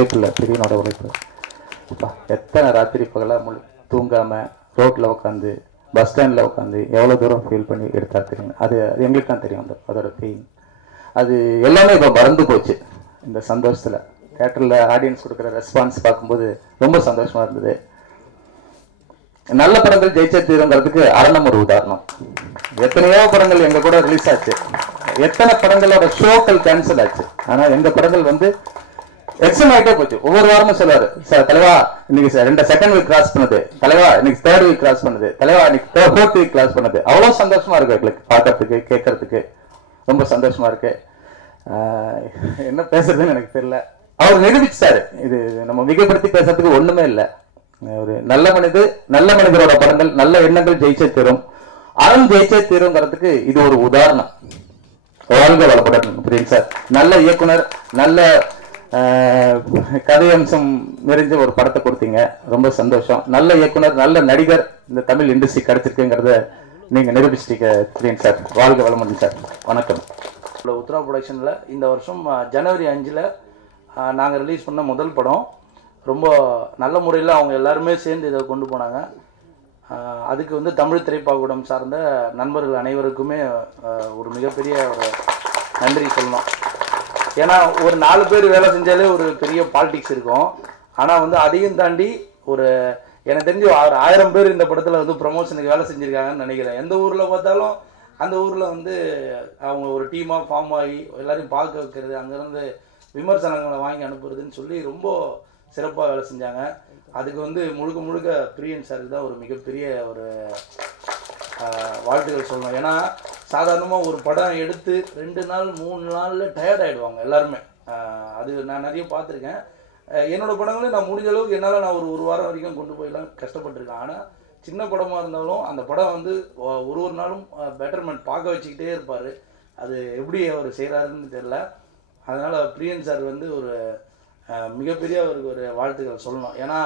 உழைப்பு இல்லை, பிரியனோட உழைப்பு. எத்தனை ராத்திரி பகலாக தூங்காமல் ரோட்டில் உட்காந்து பஸ் ஸ்டாண்டில் உட்காந்து எவ்வளோ தூரம் ஃபீல் பண்ணி எடுத்தா தெரியும். அது எங்களுக்கு தான் தெரியும் அதோட ஃபீல். அது எல்லாமே இப்போ மறந்து போச்சு இந்த சந்தோஷத்தில். தேட்டரில் ஆடியன்ஸ் கொடுக்குற ரெஸ்பான்ஸ் பார்க்கும்போது ரொம்ப சந்தோஷமாக இருந்தது. நல்ல படங்கள் ஜெயிச்ச தீருங்கிறதுக்கு அரணம் ஒரு உதாரணம். எத்தனையோ படங்கள் எங்கள் கூட ரிலீஸ் ஆச்சு, எத்தனை படங்களோட ஷோக்கள் கேன்சல் ஆச்சு. ஆனால் எங்கள் படங்கள் வந்து எக்ஸன் ஆகிட்டே போச்சு. ஒவ்வொரு வாரமும் சொல்லுவாரு, சார் தலைவா இன்னைக்கு 2 செகண்ட் வீக் கிராஸ் பண்ணுது, தலைவா இன்னைக்கு 3rd வீக் கிராஸ் பண்ணுது, தலைவா இன்னைக்கு 4th வீக் கிராஸ் பண்ணுது. அவ்வளோ சந்தோஷமா இருக்கு எங்களுக்கு பார்க்கறதுக்கு, கேட்கறதுக்கு ரொம்ப சந்தோஷமா இருக்கு. என்ன பேசுறதுன்னு எனக்கு தெரியல. அவர் நிரூபிச்சாரு, இது நம்ம மிகப்படுத்தி பேசுறதுக்கு ஒண்ணுமே இல்லை. ஒரு நல்ல மனிதரோட படங்கள், நல்ல எண்ணங்கள் ஜெயிச்சே தீரும், அறம் ஜெயிச்சே தீருங்கிறதுக்கு இது ஒரு உதாரணம். வாழ்க வளப்படன் பிரியன் சார். நல்ல இயக்குனர், நல்ல கதை அம்சம் நிறைஞ்ச ஒரு படத்தை கொடுத்தீங்க, ரொம்ப சந்தோஷம். நல்ல இயக்குனர், நல்ல நடிகர் இந்த தமிழ் இண்டஸ்ட்ரி கிடைச்சிருக்குங்கிறத நீங்க நிரூபிச்சிட்டீங்க பிரியன் சார். வாழ்க வளமுடன் சார். வணக்கம். உத்ரா ப்ரொடக்ஷனில் இந்த வருஷம் ஜனவரி 5 நாங்கள் ரிலீஸ் பண்ண முதல் படம். ரொம்ப நல்ல முறையில் அவங்க எல்லாருமே சேர்ந்து இதை கொண்டு போனாங்க. அதுக்கு வந்து தமிழ் திரைப்படம் சார்ந்த நண்பர்கள் அனைவருக்குமே ஒரு மிகப்பெரிய ஒரு நன்றி சொல்லணும். ஏன்னா ஒரு 4 பேர் வேலை செஞ்சாலே ஒரு பெரிய பாலிடிக்ஸ் இருக்கும். ஆனால் வந்து அதையும் தாண்டி ஒரு எனக்கு தெரிஞ்சு 1000 பேர் இந்த படத்தில் வந்து ப்ரமோஷனுக்கு வேலை செஞ்சுருக்காங்கன்னு நினைக்கிறேன். எந்த ஊரில் பார்த்தாலும் அந்த ஊரில் வந்து அவங்க ஒரு டீமாக ஃபார்ம் ஆகி எல்லாரையும் பார்க்க வைக்கிறது, அங்கேருந்து விமர்சனங்களை வாங்கி அனுப்புறதுன்னு சொல்லி ரொம்ப சிறப்பாக வேலை செஞ்சாங்க. அதுக்கு வந்து முழுக்க பிரியன் சாருக்கு தான் ஒரு மிகப்பெரிய ஒரு வாழ்த்துக்கள் சொல்லணும். ஏன்னா சாதாரணமாக ஒரு படம் எடுத்து 2 நாள் 3 நாளில் டயர்ட் ஆகிடுவாங்க எல்லாருமே. அது நான் நிறைய பார்த்துருக்கேன். என்னோடய படங்களும் நான் முடிஞ்ச அளவுக்கு என்னால் நான் ஒரு வாரம் வரைக்கும் கொண்டு போயெல்லாம் கஷ்டப்பட்டுருக்கேன். ஆனால் சின்ன படமாக இருந்தாலும் அந்த படம் வந்து ஒரு நாளும் பெட்டர்மெண்ட் பார்க்க வச்சுக்கிட்டே இருப்பார். அது எப்படி அவர் செய்கிறாருன்னு தெரில. அதனால் பிரியன் சார் வந்து ஒரு மிகப்பெரிய அவருக்கு ஒரு வாழ்த்துக்கள் சொல்லணும். ஏன்னா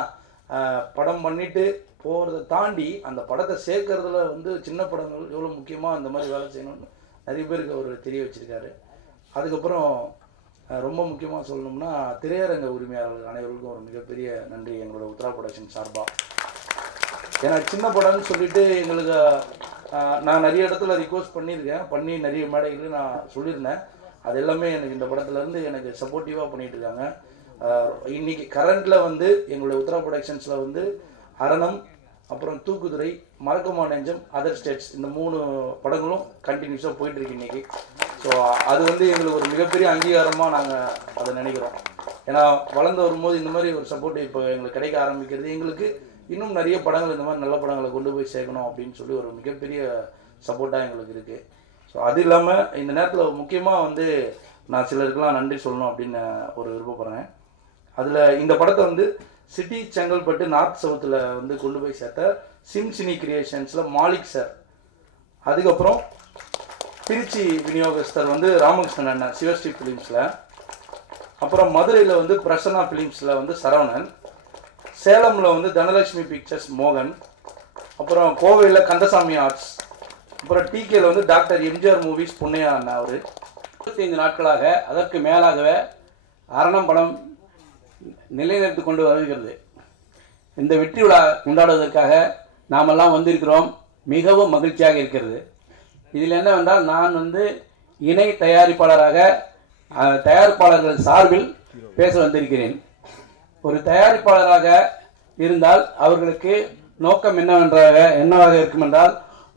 படம் பண்ணிவிட்டு போகிறத தாண்டி அந்த படத்தை சேர்க்கறதுல வந்து சின்ன படங்கள் எவ்வளோ முக்கியமாக அந்த மாதிரி வேலை செய்யணும்னு நிறைய பேருக்கு அவர் தெரிய வச்சுருக்காரு. அதுக்கப்புறம் ரொம்ப முக்கியமாக சொல்லணும்னா திரையரங்க உரிமையாளர்கள் அனைவருக்கும் ஒரு மிகப்பெரிய நன்றி எங்களோட உத்ரா ப்ரொடக்ஷன் சார்பாக. ஏன்னா சின்ன படம்னு சொல்லிட்டு எங்களுக்கு நான் நிறைய இடத்துல ரிக்வஸ்ட் பண்ணி நிறைய மேடைகளுக்கு நான் சொல்லியிருந்தேன். அது எல்லாமே எனக்கு இந்த படத்துலேருந்து எனக்கு சப்போர்ட்டிவாக பண்ணிகிட்ருக்காங்க. இன்றைக்கி கரண்டில் வந்து எங்களுடைய உத்ரா ப்ரொடக்ஷன்ஸில் வந்து அரணம், அப்புறம் தூக்குதுறை, மறக்குமா நெஞ்சம், அதர் ஸ்டேட்ஸ் இந்த 3 படங்களும் கண்டினியூஸாக போயிட்டுருக்கு இன்றைக்கி. ஸோ அது வந்து எங்களுக்கு ஒரு மிகப்பெரிய அங்கீகாரமாக நாங்கள் அதை நினைக்கிறோம். ஏன்னா வளர்ந்து வரும்போது இந்த மாதிரி ஒரு சப்போர்ட் இப்போ எங்களுக்கு கிடைக்க ஆரம்பிக்கிறது, எங்களுக்கு இன்னும் நிறைய படங்கள் இந்த மாதிரி நல்ல படங்களை கொண்டு போய் சேர்க்கணும் அப்படின்னு சொல்லி ஒரு மிகப்பெரிய சப்போர்ட்டாக எங்களுக்கு இருக்குது. ஸோ அது இல்லாமல் இந்த நேரத்தில் முக்கியமாக வந்து நான் சிலருக்கெல்லாம் நன்றி சொல்லணும் அப்படின்னு ஒரு விருப்பப்படுறேன். அதில் இந்த படத்தை வந்து சிட்டி செங்கல்பட்டு நார்த் சவுத்தில் வந்து கொண்டு போய் சேர்த்த சிம்சினி கிரியேஷன்ஸில் மாலிக் சார், அதுக்கப்புறம் திருச்சி விநியோகஸ்தர் வந்து ராமகிருஷ்ணன் அண்ணன் சிவஸ்ரீ ஃபிலிம்ஸில், அப்புறம் மதுரையில் வந்து பிரசன்னா ஃபிலிம்ஸில் வந்து சரவணன், சேலமில் வந்து தனலட்சுமி பிக்சர்ஸ் மோகன், அப்புறம் கோவையில் கந்தசாமி ஆர்ட்ஸ், அப்புறம் டிகேல வந்து டாக்டர் எம்ஜிஆர் மூவிஸ் புண்ணியா அண்ணா. அவர் 25 நாட்களாக அதற்கு மேலாகவே அரணம் படம் நிலைநிறுத்தி கொண்டு வருகிறது. இந்த வெற்றி விழா கொண்டாடுவதற்காக நாமெல்லாம் வந்திருக்கிறோம். மிகவும் மகிழ்ச்சியாக இருக்கிறது. இதில் என்னவென்றால் நான் வந்து இணை தயாரிப்பாளராக தயாரிப்பாளர்கள் சார்பில் பேச வந்திருக்கிறேன். ஒரு தயாரிப்பாளராக இருந்தால் அவர்களுக்கு நோக்கம் என்னவாக இருக்கும் என்றால்,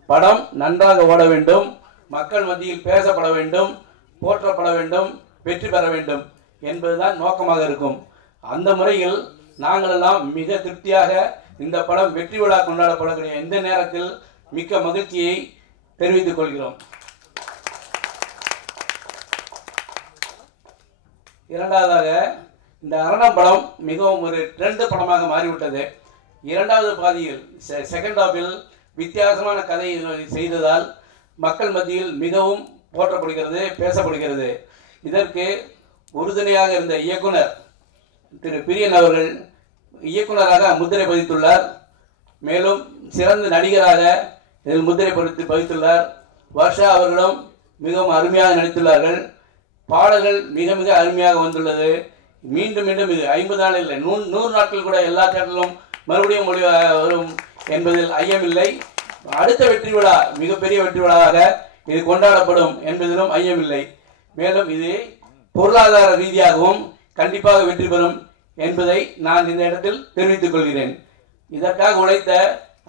படம் நன்றாக ஓட வேண்டும், மக்கள் மத்தியில் பேசப்பட வேண்டும், போற்றப்பட வேண்டும், வெற்றி பெற வேண்டும் என்பதுதான் நோக்கமாக இருக்கும். அந்த முறையில் நாங்களெல்லாம் மிக திருப்தியாக இந்த படம் வெற்றி விழா கொண்டாடப்படக்கூடிய இந்த நேரத்தில் மிக்க மகிழ்ச்சியை தெரிவித்துக் கொள்கிறோம். இரண்டாவதாக, இந்த அரணம் படம் மிகவும் ஒரு ட்ரெண்ட் படமாக மாறிவிட்டது. இரண்டாவது பாதியில் செகண்ட் ஹாஃபில் வித்தியாசமான கதை செய்ததால் மக்கள் மத்தியில் மிகவும் போற்றப்படுகிறது, பேசப்படுகிறது. இதற்கு உறுதுணையாக இருந்த இயக்குனர் திரு பிரியன் அவர்கள் இயக்குனராக முத்திரை பதித்துள்ளார். மேலும் சிறந்த நடிகராக இதில் முத்திரை பதித்துள்ளார். வர்ஷா அவர்களும் மிகவும் அருமையாக நடித்துள்ளார்கள். பாடல்கள் மிக மிக அருமையாக வந்துள்ளது. மீண்டும் மீண்டும் இது 50 நாள் இல்லை 100 நாட்கள் கூட எல்லா தேட்டரிலும் மறுபடியும் மொழி வரும் என்பதில் ஐயமில்லை. அடுத்த வெற்றி விழா மிகப்பெரிய வெற்றி விழாவாக இது கொண்டாடப்படும் என்பதிலும் ஐயமில்லை. மேலும் இது பொருளாதார ரீதியாகவும் கண்டிப்பாக வெற்றி பெறும் என்பதை நான் இந்த இடத்தில் தெரிவித்துக் கொள்கிறேன். இதற்காக உழைத்த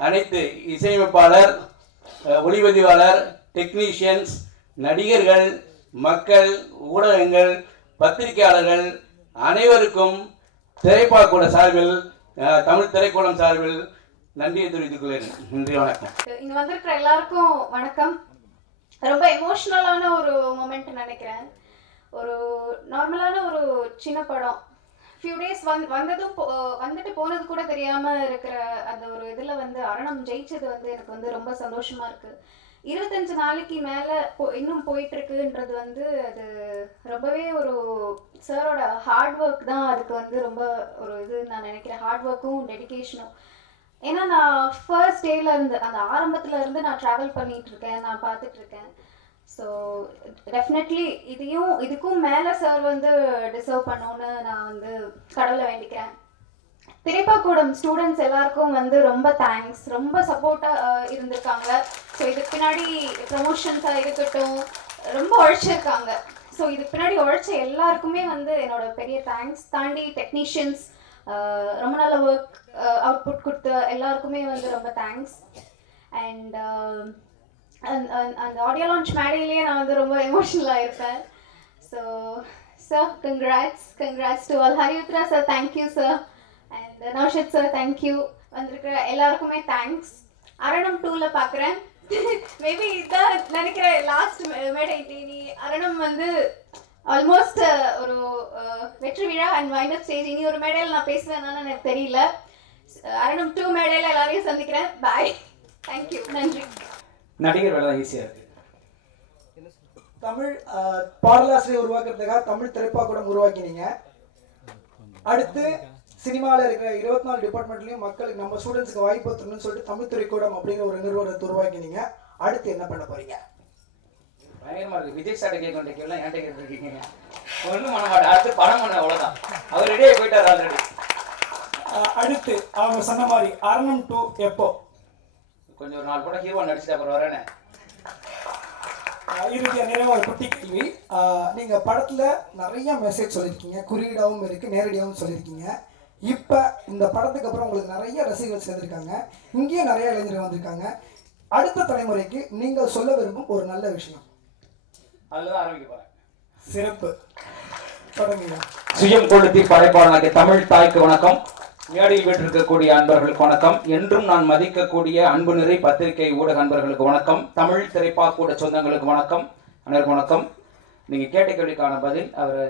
அனைத்து இசையமைப்பாளர், ஒளிப்பதிவாளர், டெக்னீஷியன்ஸ், நடிகர்கள், மக்கள், ஊடகங்கள், பத்திரிகையாளர்கள் அனைவருக்கும் திரைப்பட சார்பில், தமிழ் திரைக்கூடம் சார்பில் நன்றியை தெரிவித்துக் கொள்கிறேன். நன்றி, வணக்கம். இங்க வந்திருக்கிற எல்லாருக்கும் வணக்கம். ரொம்ப எமோஷனலான ஒரு மொமெண்ட் நினைக்கிறேன். ஒரு நார்மலான ஒரு சின்ன படம் ஃபியூ டேஸ் வந்துட்டு போனது கூட தெரியாம இருக்கிற அந்த ஒரு இதுல அரணம் ஜெயிச்சது எனக்கு ரொம்ப சந்தோஷமா இருக்கு. 25 நாளைக்கு மேல இன்னும் போயிட்டு இருக்குன்றது அது ரொம்பவே ஒரு சாரோட ஹார்ட் ஒர்க் தான். அதுக்கு ரொம்ப ஒரு இது நான் நினைக்கிறேன், ஹார்ட் ஒர்க்கும் டெடிகேஷனும். ஏன்னா நான் ஃபர்ஸ்ட் டேல இருந்து அந்த ஆரம்பத்துல இருந்து நான் ட்ராவல் பண்ணிட்டு இருக்கேன், நான் பார்த்துட்டு இருக்கேன். ஸோ டெஃபினெட்லி இதுக்கும் மேலே சார் டிசர்வ் பண்ணோன்னு நான் கடவுளை வேண்டிக்கிறேன். திரைப்பக்கூடம் ஸ்டூடெண்ட்ஸ் எல்லாருக்கும் ரொம்ப தேங்க்ஸ், ரொம்ப சப்போர்ட்டாக இருந்திருக்காங்க. ஸோ இதுக்கு பின்னாடி ப்ரமோஷன்ஸாக இருக்கட்டும் ரொம்ப உழைச்சிருக்காங்க. ஸோ இதுக்கு பின்னாடி உழைச்ச எல்லாருக்குமே என்னோட பெரிய தேங்க்ஸ். தாண்டி டெக்னீஷியன்ஸ் ரொம்ப நல்ல ஒர்க் அவுட்புட் கொடுத்த எல்லாருக்குமே ரொம்ப தேங்க்ஸ். அண்ட் அந்த ஆடியோ லான்ச் மேடையிலேயே நான் ரொம்ப எமோஷனலாக இருப்பேன். So sir congrats to all. Hariyuthra sir thank you sir. And Naushad sir thank you. வந்திருக்கிற எல்லாருக்குமே தேங்க்ஸ். அரணம் 2ல பார்க்குறேன். மேபி இதான் நினைக்கிறேன் லாஸ்ட் மேடை. நீ அரணம் ஆல்மோஸ்ட் ஒரு வெற்றி விழா அண்ட் வைண்ட் ஸ்டேஜ். இனி ஒரு மேடையில் நான் பேசுவேன்னு எனக்கு தெரியல. அரணம் 2 மேடையில் எல்லாரையும் சந்திக்கிறேன். பாய், தேங்க்யூ, நன்றி. நடிகர் வேலை தான் ஈஸியாக இருக்குது. தமிழ் பாடலாசிரியர் உருவாக்குறதுக்காக தமிழ் திரைப்படம் உருவாக்கினீங்க. அடுத்து சினிமாவில் இருக்கிற 24 டிபார்ட்மெண்ட்லையும் மக்களுக்கு நம்ம ஸ்டூடெண்ட்ஸ்க்கு வாய்ப்பு தரணும்னு சொல்லிட்டு தமிழ் திரைக்கூடம் அப்படிங்கிற ஒரு நிறுவனத்தை உருவாக்கினீங்க. அடுத்து என்ன பண்ண போறீங்க? பயங்கரமா இருக்கு. விஜய் சாட்டை கேட்க வேண்டிய கேள்வி என்கிட்ட கேட்டுருக்கீங்க. ஒன்றும் பண்ண மாட்டேன், அடுத்து படம் பண்ண அவ்வளோதான். அவர் ரெடியாக போயிட்டார் ஆல்ரெடி. அடுத்து அவங்க சொன்ன மாதிரி அரணம் 2 எப்போ? கொஞ்சம் ஒரு 4 படம் ஹீரோ நடிச்சுட்டு அப்புறம் வரேன்னு. இறுதியா நிறைய ஒரு குட்டி கேள்வி. நீங்க படத்துல நிறைய மெசேஜ் சொல்லியிருக்கீங்க, குறியீடாகவும் இருக்கு, நேரடியாகவும் சொல்லியிருக்கீங்க. இப்ப இந்த படத்துக்கு அப்புறம் உங்களுக்கு நிறைய ரசிகர்கள் சேர்ந்திருக்காங்க, இங்கேயும் நிறைய இளைஞர்கள் வந்திருக்காங்க. அடுத்த தலைமுறைக்கு நீங்கள் சொல்ல விரும்பும் ஒரு நல்ல விஷயம்? அதுலதான் ஆரம்பிக்க போறேன். சிறப்பு, தொடங்குங்க. சுயம் கொளுத்தி படைப்பாளனாகிய தமிழ் தாய்க்கு வணக்கம். மேடையில் வீட்டிருக்கக்கூடிய அன்பர்களுக்கு வணக்கம். என்றும் நான் மதிக்கக்கூடிய அன்பு நிறை பத்திரிகை ஊடக அன்பர்களுக்கு வணக்கம். தமிழ் திரைப்பாக்கூட சொந்தங்களுக்கு வணக்கம். அனைவருக்கும் வணக்கம். நீங்க கேட்ட கேள்விக்கான பதில் அவர்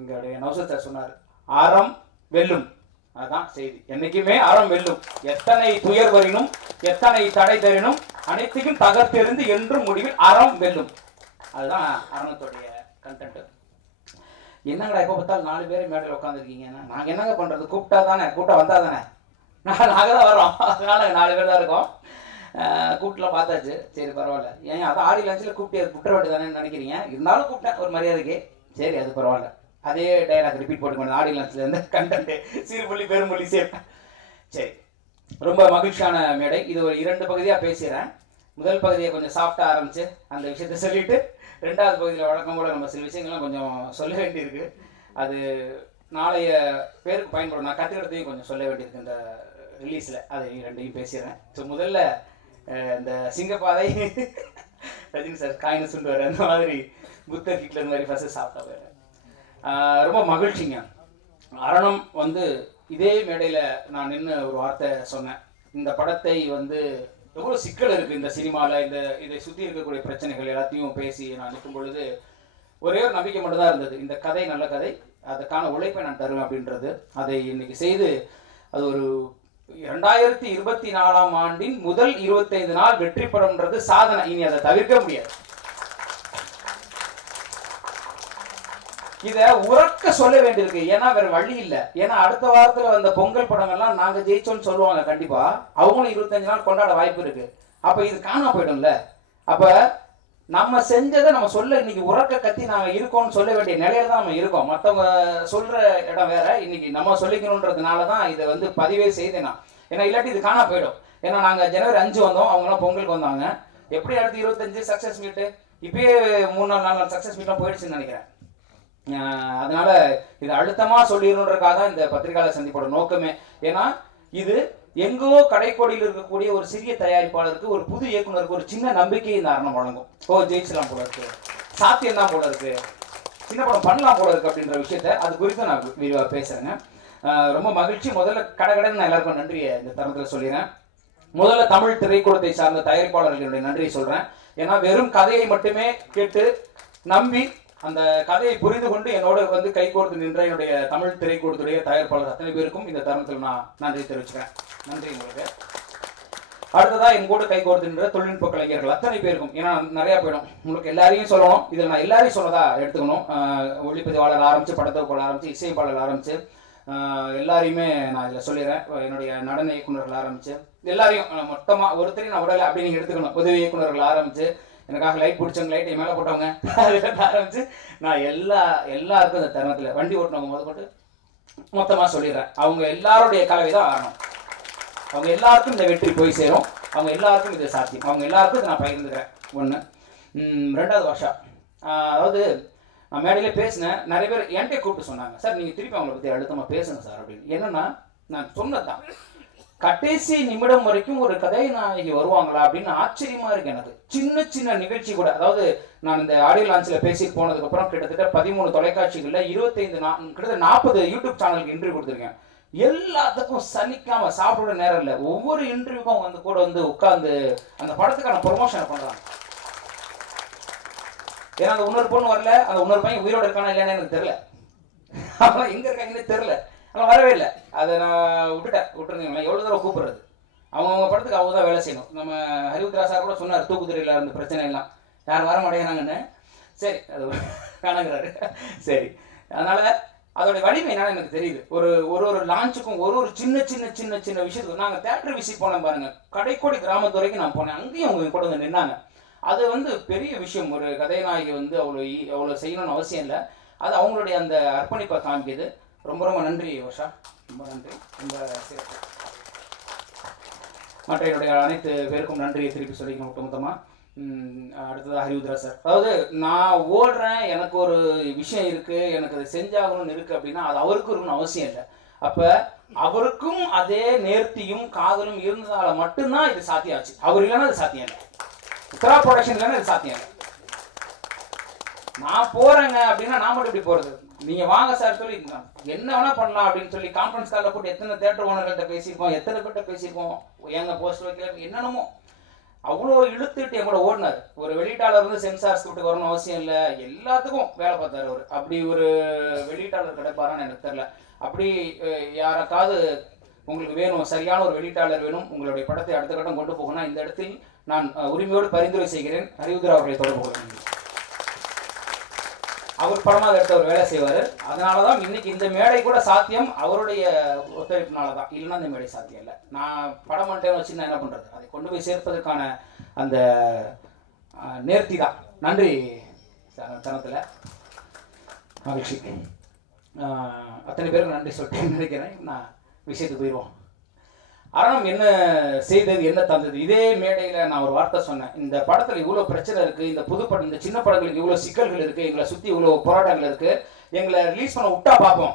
எங்களுடைய நௌஷத் சார் சொன்னார். அறம் வெல்லும், அதுதான் செய்தி. என்னைக்குமே அறம் வெல்லும். எத்தனை துயர் வரினும் எத்தனை தடை தரினும் அனைத்தையும் தகர்த்தெறிந்து என்றும் முடிவில் அறம் வெல்லும். அதுதான் அரணத்துடைய கண்டென்ட். என்னங்கடா எப்போ பார்த்தாலும் 4 பேர் மேடையில் உட்காந்துருக்கீங்க, நாங்கள் என்னங்க பண்ணுறது? கூப்பிட்டா வந்தா தானே, நாங்கள் தான் வரோம். அதனால 4 பேர் தான் இருக்கோம். கூப்பிட்டுலாம் பார்த்தாச்சு, சரி பரவாயில்ல. ஏன் அதான் ஆடி லஞ்சில் கூப்பிட்டு குற்ற வேண்டி தானே நினைக்கிறீங்க? இருந்தாலும் கூப்பிட்டேன் ஒரு மரியாதைக்கு, சரி அது பரவாயில்ல. அதே டைலாக் ரிப்பீட் போட்டுக்கணும். ஆடி லஞ்சில் இருந்து கண்டென்ட் சீர்பள்ளி பெருமொழி சேர்ப்பேன். சரி, ரொம்ப மகிழ்ச்சியான மேடை. இது ஒரு 2 பகுதியாக பேசுகிறேன். முதல் பகுதியை கொஞ்சம் சாஃப்டாக ஆரம்பித்து அந்த விஷயத்தை சொல்லிவிட்டு, 2வது பகுதியில் வழக்கம் போல நம்ம சில விஷயங்கள்லாம் கொஞ்சம் சொல்ல வேண்டியிருக்கு. அது நாளைய பேருக்கு பயன்படும். நான் கற்றுக்கிட்டதையும் கொஞ்சம் சொல்ல வேண்டியிருக்கு இந்த ரிலீஸில். அதை 2ஐயும் பேசிடுறேன். ஸோ முதல்ல இந்த சிங்கப்பாதை ரஜினி சார் காயின்னு சொல்லுவார், அந்த மாதிரி புத்தர் ஹிட்லர் மாதிரி ஃபஸ்ட்டு சாப்பிட்டா போயிடுறேன். ரொம்ப மகிழ்ச்சிங்க. அரணம் இதே மேடையில் நான் நின்று ஒரு வார்த்தை சொன்னேன். இந்த படத்தை எவ்வளோ சிக்கல் இருக்குது இந்த சினிமாவில், இதை சுற்றி இருக்கக்கூடிய பிரச்சனைகள் எல்லாத்தையும் பேசி நான் நிற்கும் பொழுது ஒரே ஒரு நம்பிக்கை மட்டும்தான் இருந்தது. இந்த கதை நல்ல கதை, அதுக்கான உழைப்பை நான் தருவேன் அப்படின்றது. அதை இன்னைக்கு செய்து அது ஒரு 2024ஆம் ஆண்டின் முதல் 25 நாள் வெற்றி படம்ன்றது சாதனை. இனி அதை தவிர்க்க முடியாது. இதை உறக்க சொல்ல வேண்டியிருக்கு, ஏன்னா வேற வழி இல்லை. ஏன்னா அடுத்த வாரத்தில் வந்த பொங்கல் படங்கள்லாம் நாங்கள் ஜெயிச்சோன்னு சொல்லுவாங்க. கண்டிப்பாக அவங்களும் 25 நாள் கொண்டாட வாய்ப்பு இருக்கு. அப்போ இது காணாம போயிடும்ல. அப்போ நம்ம செஞ்சதை நம்ம சொல்ல இன்னைக்கு உறக்க கத்தி நாங்க இருக்கோம்னு சொல்ல வேண்டிய நிலையில தான் நம்ம இருக்கோம். மற்றவங்க சொல்ற இடம் வேற, இன்னைக்கு நம்ம சொல்லிக்கணுன்றதுனாலதான் இதை வந்து பதிவே செய்தேன் நான். ஏன்னா இல்லாட்டி இது காணா போயிடும். ஏன்னா நாங்க ஜனவரி 5 வந்தோம், அவங்களாம் பொங்கலுக்கு வந்தாங்க. எப்படி அடுத்து 25 சக்சஸ் மீட்டு, இப்பயே 3 நாள் சக்சஸ் மீட்லாம் போயிடுச்சுன்னு நினைக்கிறேன். அதனால இது அழுத்தமா சொல்லிடணுன்றதுக்காக தான் இந்த பத்திரிகையாளர் சந்திப்போட நோக்கமே. ஏன்னா இது எங்கோ கடைக்கோடியில் இருக்கக்கூடிய ஒரு சிறிய தயாரிப்பாளருக்கு, ஒரு புது இயக்குனருக்கு ஒரு சின்ன நம்பிக்கையை இந்த அரணம் வழங்கும். ஓ ஜெயிச்சலாம் போல இருக்கு, சாத்தியம் தான் போல இருக்கு, சின்ன படம் பண்ணலாம் போல இருக்கு அப்படின்ற விஷயத்த அது குறித்து நான் விரிவாக பேசுறேங்க. ரொம்ப மகிழ்ச்சி. முதல்ல கடைன்னு நான் எல்லாருக்கும் நன்றியை இந்த தருணத்தில் சொல்லிடுறேன். முதல்ல தமிழ் திரைக்கூடத்தை சார்ந்த தயாரிப்பாளர்களுடைய நன்றியை சொல்றேன். ஏன்னா வெறும் கதையை மட்டுமே கேட்டு நம்பி அந்த கதையை புரிந்து கொண்டு என்னோட வந்து கைகோர்த்து நின்ற என்னுடைய தமிழ் திரைக்கூடத்துடைய தயாரிப்பாளர் அத்தனை பேருக்கும் இந்த தருணத்தில் நான் நன்றி தெரிவிச்சுக்கிறேன். நன்றி உங்களுக்கு. அடுத்ததா என் கூட கைகோர்த்து நின்ற தொழில்நுட்ப கலைஞர்கள் அத்தனை பேருக்கும், ஏன்னா நிறைய போயிடும், உங்களுக்கு எல்லாரையும் சொல்லணும். இதில் நான் எல்லாரையும் சொல்லதா எடுத்துக்கணும். ஒளிப்பதிவாளர் ஆரம்பிச்சு, படத்தொகுப்பாளர் ஆரம்பிச்சு, இசையமைப்பாளர் ஆரம்பிச்சு எல்லாரையுமே நான் இதில் சொல்லிடுறேன். என்னுடைய நடன இயக்குநர்கள் ஆரம்பிச்சு எல்லாரையும் மொத்தமாக ஒருத்தரையும் நான் உடலை அப்படி நீங்கள் எடுத்துக்கணும். உதவி இயக்குநர்கள் ஆரம்பிச்சு, எனக்காக லைட் பிடிச்சவங்க, லைட்டை மேலே போட்டவங்க ஆரம்பிச்சு நான் எல்லாருக்கும் இந்த தருணத்தில் வண்டி ஓட்டினவங்க முதற்கொண்டு மொத்தமாக சொல்லிடுறேன். அவங்க எல்லாருடைய கலவை தான் ஆரணும். அவங்க எல்லாருக்கும் இந்த வெற்றி போய் சேரும், அவங்க எல்லாருக்கும் இது சாத்தியம், அவங்க எல்லாருக்கும் இதை நான் பகிர்ந்துக்கிறேன். ஒன்று. ரெண்டாவது வருஷம், அதாவது நான் மேடையிலே பேசினேன். நிறைய பேர் என்கிட்ட கூப்பிட்டு சொன்னாங்க, சார் நீங்கள் திருப்பி அவங்களை பற்றி அழுத்தமாக பேசுங்க சார் அப்படின்னு. என்னன்னா நான் சொன்னதான் கடைசி நிமிடம் வரைக்கும் ஒரு கதாநாயகி வருவாங்களா அப்படின்னு ஆச்சரியமா இருக்கு எனக்கு. சின்ன சின்ன நிகழ்ச்சி கூட, அதாவது நான் இந்த ஆடியோ லான்ச்சில் பேசிட்டு போனதுக்கு அப்புறம் கிட்டத்தட்ட 13 தொலைக்காட்சிகள்ல 25 கிட்டத்தட்ட 40 யூடியூப் சேனலுக்கு இன்டர்வியூ கொடுத்துருக்கேன். எல்லாத்துக்கும் சலிக்காம சாப்பிட நேரம் இல்லை. ஒவ்வொரு இன்டர்வியூக்கும் அவங்க வந்து கூட வந்து உட்காந்து அந்த படத்துக்கான ப்ரொமோஷனை பண்றாங்க. ஏன்னா அந்த இன்னொரு பொண்ணு வரல, அந்த இன்னொரு பையன் உயிரோட இருக்கானா இல்லைன்னு எனக்கு தெரியல, அவன் எங்க இருக்காங்கன்னு தெரியல, ஆனால் வரவே இல்லை. அதை நான் விட்டுருந்தீங்களா, எவ்வளோ தடவை கூப்பிடுறது. அவங்க படத்துக்கு அவங்க தான் வேலை செய்யணும். நம்ம ஹரிவுத்ரா சார் கூட சொன்னார், தூக்குதுறையில் இருந்த பிரச்சனை எல்லாம் யாரும் வர மாட்டேங்கிறாங்கன்னு. சரி, அது காணுங்கிறாரு. சரி, அதனால அதோட வலிமை என்னன்னு எனக்கு தெரியுது. ஒரு லான்ச்சுக்கும் ஒரு சின்ன சின்ன சின்ன சின்ன விஷயத்துக்கும் நாங்கள் தேட்டர் விசிட் போனோம் பாருங்க, கடைக்கோடி கிராமத்து வரைக்கும் நான் போனேன். அங்கேயும் அவங்க கூட வந்து நின்னாங்க. அது வந்து பெரிய விஷயம். ஒரு கதைநாயகி வந்து அவ்வளோ செய்யணும்னு அவசியம் இல்லை. அது அவங்களுடைய அந்த அர்ப்பணிப்பை காமிக்குது. ரொம்ப ரொம்ப நன்றி வருஷா, ரொம்ப நன்றி. ரொம்ப சிறப்பு. மற்ற என்னுடைய அனைத்து பேருக்கும் நன்றியை திருப்பி சொல்லிக்கணும் ஒட்டுமொத்தமாக. அடுத்தது ஹரிவுத்ரா சார். அதாவது நான் ஓடுறேன், எனக்கு ஒரு விஷயம் இருக்கு, எனக்கு அதை செஞ்சாகணும்னு இருக்கு அப்படின்னா அது அவருக்கு இருக்கணும்னு அவசியம் இல்லை. அப்போ அவருக்கும் அதே நேர்த்தியும் காதலும் இருந்ததால மட்டும்தான் இது சாத்தியம் ஆச்சு. அவர் இல்லைன்னா அது சாத்தியம் இல்லை. உத்தரா ப்ரொடக்ஷன் இல்லைன்னா இது சாத்தியம் இல்லை. நான் போறேங்க அப்படின்னா நான் மட்டும் இப்படி போறது, நீங்க வாங்க சார் சொல்லி என்ன வேணா பண்ணலாம் அப்படின்னு சொல்லி கான்ஃபரன்ஸ் காலில் போட்டு எத்தனை தேட்டர் ஓனர்கள்ட்ட பேசியிருக்கோம், எத்தனை பேர்ட்ட பேசியிருக்கோம், எங்க போஸ்ட் வைக்கல என்னென்னமோ அவ்வளோ இழுத்துட்டு என் கூட ஓடினார். ஒரு வெளியீட்டாளர் வந்து சென்சார் ஸ்கிரிப்டுக்கு வரணும் அவசியம் இல்லை, எல்லாத்துக்கும் வேலை பார்த்தாரு அவர். அப்படி ஒரு வெளியீட்டாளர் கிடைப்பாரான்னு எனக்கு தெரியல. அப்படி யாருக்காவது உங்களுக்கு வேணும், சரியான ஒரு வெளியீட்டாளர் வேணும், உங்களுடைய படத்தை அடுத்த கட்டம் கொண்டு போகணும்னா இந்த இடத்தில் நான் உரிமையோடு பரிந்துரை செய்கிறேன், ஹரிவுத்ரா அவர்களை தொடர்பு கொள்ளுங்கள். அவர் படமாக எடுத்து அவர் வேலை செய்வார். அதனால தான் இன்னைக்கு இந்த மேடை கூட சாத்தியம் அவருடைய ஒத்துழைப்பினால தான், இல்லைன்னா இந்த மேடை சாத்தியம் இல்லை. நான் படம் பண்ணிட்டேன்னு வச்சு நான் என்ன பண்ணுறது, அதை கொண்டு போய் சேர்ப்பதற்கான அந்த நேர்த்தி தான். நன்றி தனத்தில் மகிழ்ச்சி. அத்தனை பேருக்கு நன்றி சொல்லிட்டு நினைக்கிறேன். நான் விஷயத்துக்கு போயிடுவோம். அரணம் என்ன செய்தது, என்ன தந்தது. இதே மேடையில் நான் ஒரு வார்த்தை சொன்னேன், இந்த படத்தில் இவ்வளோ பிரச்சனை இருக்குது, இந்த புது படம், இந்த சின்ன படங்களுக்கு இவ்வளோ சிக்கல்கள் இருக்குது, எங்களை சுற்றி இவ்வளோ போராட்டங்கள் இருக்குது, எங்களை ரிலீஸ் பண்ண விட்டா பார்ப்போம்,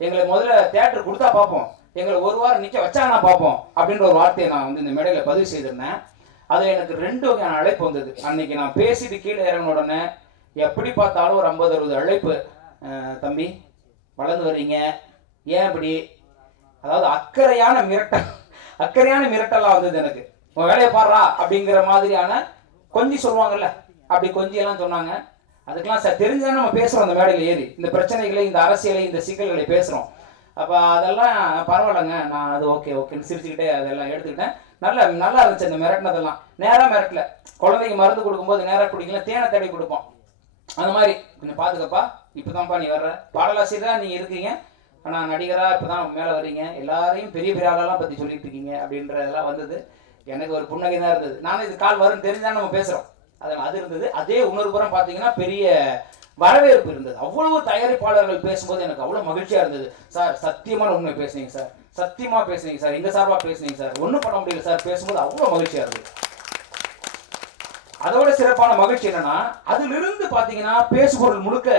எங்களை முதல்ல தியேட்டர் கொடுத்தா பார்ப்போம், எங்களை ஒரு வாரம் நிற்க வச்சாங்கன்னா பார்ப்போம் அப்படின்ற ஒரு வார்த்தையை நான் வந்து இந்த மேடையில் பதிவு செய்திருந்தேன். அது எனக்கு 2 வகையான அழைப்பு வந்தது. அன்னைக்கு நான் பேசிட்டு கீழே இறங்கின உடனே எப்படி பார்த்தாலும் ஒரு 50-60 அழைப்பு. தம்பி வளர்ந்து வர்றீங்க, ஏன் இப்படி, அதாவது அக்கறையான மிரட்டெல்லாம் வந்தது எனக்கு. உன் வேலையை பாடுறா அப்படிங்கிற மாதிரியான கொஞ்சி சொல்லுவாங்கல்ல, அப்படி கொஞ்சியெல்லாம் சொன்னாங்க. அதுக்கெல்லாம் சார் தெரிஞ்சுதான் நம்ம பேசுகிறோம் அந்த மேடையில் ஏறி, இந்த பிரச்சனைகளை, இந்த அரசியலை, இந்த சிக்கல்களை பேசுகிறோம். அப்போ அதெல்லாம் பரவாயில்லைங்க, நான் அது ஓகேன்னு சிரிச்சுக்கிட்டே அதெல்லாம் எடுத்துக்கிட்டேன். நல்லா இருந்துச்சு அந்த மிரட்டினதெல்லாம். நேராக மிரட்டல, குழந்தைக்கு மருந்து கொடுக்கும்போது நேராக குடிக்கல, தேனை தேடி கொடுப்போம். அந்த மாதிரி கொஞ்சம் பார்த்துக்கப்பா, இப்போ தான்ப்பா நீ வர்ற, பாடலாசிரியராக நீங்கள் இருக்கீங்க, ஆனால் நடிகராக இப்போ தான் மேலே வர்றீங்க, எல்லாரையும் பெரிய பெரிய ஆளெல்லாம் பற்றி சொல்லிட்டு இருக்கீங்க அப்படின்றதெல்லாம் வந்தது. எனக்கு ஒரு புன்னகை தான் இருந்தது. நானும் இது கால் வரும்னு தெரிஞ்சால் நம்ம பேசுகிறோம், அதனால் அது இருந்தது. அதே உணர்வுபுறம் பார்த்தீங்கன்னா பெரிய வரவேற்பு இருந்தது. அவ்வளவு தயாரிப்பாளர்கள் பேசும்போது எனக்கு அவ்வளோ மகிழ்ச்சியாக இருந்தது. சார் சத்தியமான உண்மை பேசுனீங்க சார், சத்தியமாக பேசுனீங்க சார், இந்த சார்பாக பேசுனீங்க சார், ஒன்றும் பண்ண முடியல சார் பேசும்போது அவ்வளோ மகிழ்ச்சியாக இருந்தது. அதோட சிறப்பான மகிழ்ச்சி என்னன்னா, அதிலிருந்து பாத்தீங்கன்னா பேசுபொருள் முழுக்க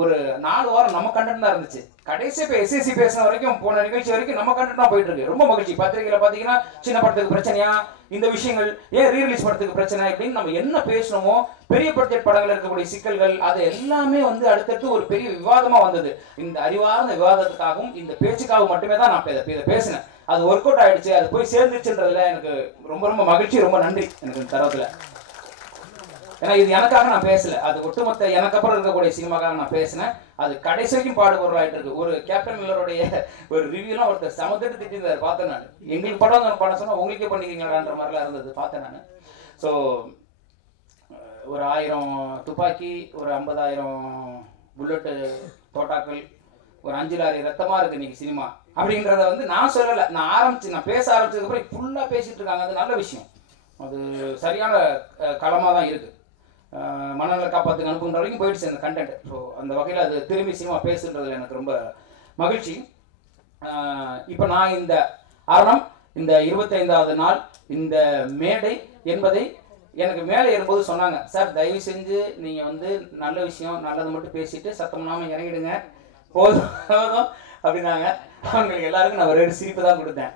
ஒரு 4 வாரம் நம்ம கண்டென்ட் தான் இருந்துச்சு. கடைசி இப்போ எஸ்எஸ்சி பேசின வரைக்கும் போன நிகழ்ச்சி வரைக்கும் நம்ம கண்டென்ட் தான் போயிட்டு இருக்கு. ரொம்ப மகிழ்ச்சி. பத்திரிகையில பாத்தீங்கன்னா சின்ன படத்துக்கு பிரச்சனையா, இந்த விஷயங்கள் ஏன் ரீரிலீஸ் படத்துக்கு பிரச்சனை இப்படின்னு நம்ம என்ன பேசணுமோ, பெரிய பட்ஜெட் படங்கள் இருக்கக்கூடிய சிக்கல்கள் அது எல்லாமே வந்து அடுத்தடுத்து ஒரு பெரிய விவாதமா வந்தது. இந்த அறிவார்ந்த விவாதத்துக்காகவும் இந்த பேச்சுக்காகவும் மட்டுமே தான் நான் இதை பேசினேன். அது ஒர்க் அவுட் ஆயிடுச்சு, அது போய் சேர்ந்துச்சுன்றதுல எனக்கு ரொம்ப ரொம்ப மகிழ்ச்சி. ரொம்ப நன்றி எனக்கு தரத்துல. ஏன்னா இது எனக்காக நான் பேசல, அது ஒட்டுமொத்த எனக்கு அப்புறம் இருக்கக்கூடிய சினிமாக்காக நான் பேசினேன். அது கடைசி வரைக்கும் பாடுபொருளாயிட்டு இருக்கு. ஒரு கேப்டன் மில்லருடைய ஒரு ரிவ்யூலாம் ஒருத்தர் சமத்துட்டு திட்டிருந்தார், பார்த்தேன் நான். எங்களுக்கு படம் பண்ண சொன்னா உங்களுக்கே பண்ணிக்கிறீங்களான்ற மாதிரிலாம் இருந்தது, பார்த்தேன் நான். ஸோ ஒரு 1000 துப்பாக்கி, ஒரு 50,000 புல்லட்டு தோட்டாக்கள், ஒரு 5 லாரி ரத்தமா இருக்கு இன்னைக்கு சினிமா அப்படின்றத வந்து நான் சொல்லலை. நான் பேச ஆரம்பிச்சதுக்கப்புறம் ஃபுல்லாக பேசிட்டு இருக்காங்க. அது நல்ல விஷயம், அது சரியான களமாக தான் இருக்கு. மனநல காப்பாற்றுக்கு அனுப்புகின்ற வரைக்கும் போயிடுச்சு அந்த கண்டென்ட். ஸோ அந்த வகையில் அது திரும்பி சினிமா பேசுன்றதுல எனக்கு ரொம்ப மகிழ்ச்சி. இப்போ நான் இந்த அரணம், இந்த 25வது நாள் இந்த மேடை என்பதை எனக்கு மேலே ஏறும்போது சொன்னாங்க, சார் தயவு செஞ்சு நீங்கள் வந்து நல்ல விஷயம் நல்லது மட்டும் பேசிட்டு சத்தமில்லாமல் இறங்கிடுங்க போதும் அப்படின்னாங்க. அவங்களுக்கு எல்லாருக்கும் நான் ஒரு சிரிப்பு தான் கொடுத்தேன்.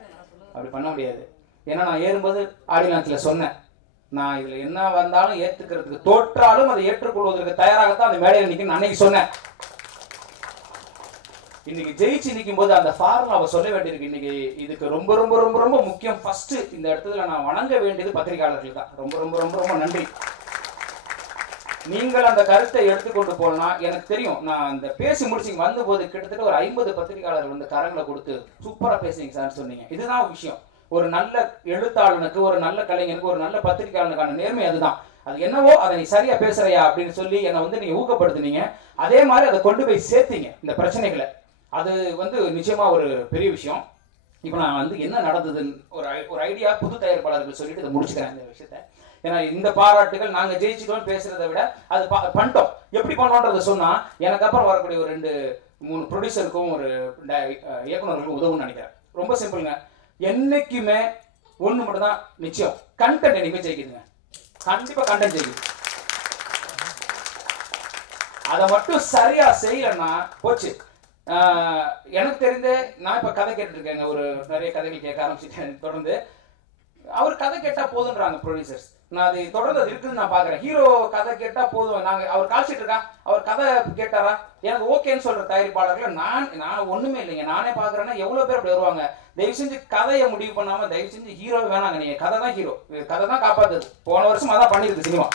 அப்படி பண்ண முடியாது. ஏன்னா நான் ஏறும்போது ஆடியோ லான்ச்சில் சொன்னேன், நான் இதில் என்ன வந்தாலும் ஏற்றுக்கிறதுக்கு, தோற்றாலும் அதை ஏற்றுக்கொள்வதற்கு தயாராகத்தான் அந்த மேடையில் நிற்கணும் அன்னைக்கு சொன்னேன். இன்னைக்கு ஜெயிச்சு நிற்கும் போது அந்த ஃபார்முலாவை சொல்ல வேண்டியிருக்கு. இன்னைக்கு இதுக்கு ரொம்ப ரொம்ப ரொம்ப ரொம்ப முக்கியம். ஃபர்ஸ்ட் இந்த இடத்துல நான் வணங்க வேண்டியது பத்திரிகையாளர்கள் தான். ரொம்ப ரொம்ப ரொம்ப ரொம்ப நன்றி. நீங்கள் அந்த கருத்தை எடுத்துக்கொண்டு போனா எனக்கு தெரியும். நான் அந்த பேசி முடிச்சு வந்த போது கிட்டத்தட்ட ஒரு 50 பத்திரிகையாளர்கள் வந்து கரங்களை கொடுத்து சூப்பரா பேசுறீங்க சார் சொன்னீங்க. இதுதான் விஷயம். ஒரு நல்ல எழுத்தாளனுக்கு, ஒரு நல்ல கலைஞனுக்கு, ஒரு நல்ல பத்திரிகையாளனுக்கான நேர்மை அதுதான். அது என்னவோ அதை நீ சரியா பேசுறியா அப்படின்னு சொல்லி என்னை வந்து நீங்க ஊக்கப்படுத்துனீங்க. அதே மாதிரி அதை கொண்டு போய் சேர்த்தீங்க இந்த பிரச்சனைகளை. அது வந்து நிச்சயமா ஒரு பெரிய விஷயம். இப்போ நான் வந்து என்ன நடந்ததுன்னு ஒரு ஐடியா புது தயாரிப்பாளர்கள் சொல்லிட்டு இதை முடிச்சுக்கிறேன் இந்த விஷயத்த. ஏன்னா இந்த பாராட்டுகள் நாங்க ஜெயிச்சிட்டோம் பேசுறதை விட அது பண்ணிட்டோம். எப்படி பண்ணோன்றதை சொன்னா எனக்கு அப்புறம் வரக்கூடிய ஒரு 2-3 ப்ரொடியூசருக்கும் ஒரு இயக்குநர்களுக்கும் உதவுன்னு நினைக்கிறேன். ரொம்ப சிம்பிளுங்க. என்னைக்குமே ஒண்ணு மட்டும் தான் நிச்சயம், கண்டென்ட் என்னைக்குமே ஜெயிக்குதுங்க. கண்டிப்பா கண்டென்ட் ஜெயிக்குது. அதை மட்டும் சரியா செய்யலன்னா போச்சு. எனக்கு தெரிந்து நான் இப்ப கதை கேட்டு இருக்கேங்க, ஒரு நிறைய கதைகள் கேட்க ஆரம்பிச்சுட்டேன் தொடர்ந்து. அவர் கதை கேட்டா போதுன்றாங்க ப்ரொடியூசர்ஸ். நான் அது தொடர்ந்து அது இருக்குதுன்னு நான் பாக்குறேன். ஹீரோ கதை கேட்டா போதும், நாங்க அவர் கால்ஷீட் இருக்கா, அவர் கதை கேட்டாரா, எனக்கு ஓகேன்னு சொல்ற தயாரிப்பாளர்கள் நான் ஒண்ணுமே இல்லைங்க. நானே பாக்குறேன்னா எவ்வளவு பேர் அப்படி வருவாங்க. தயவு செஞ்சு கதையை முடிவு பண்ணாம தயவு செஞ்சு ஹீரோ வேணாங்க. நீங்க கதை தான் ஹீரோ, கதை தான் காப்பாத்துது. போன வருஷம் அதான் பண்ணிருக்கு சினிமா.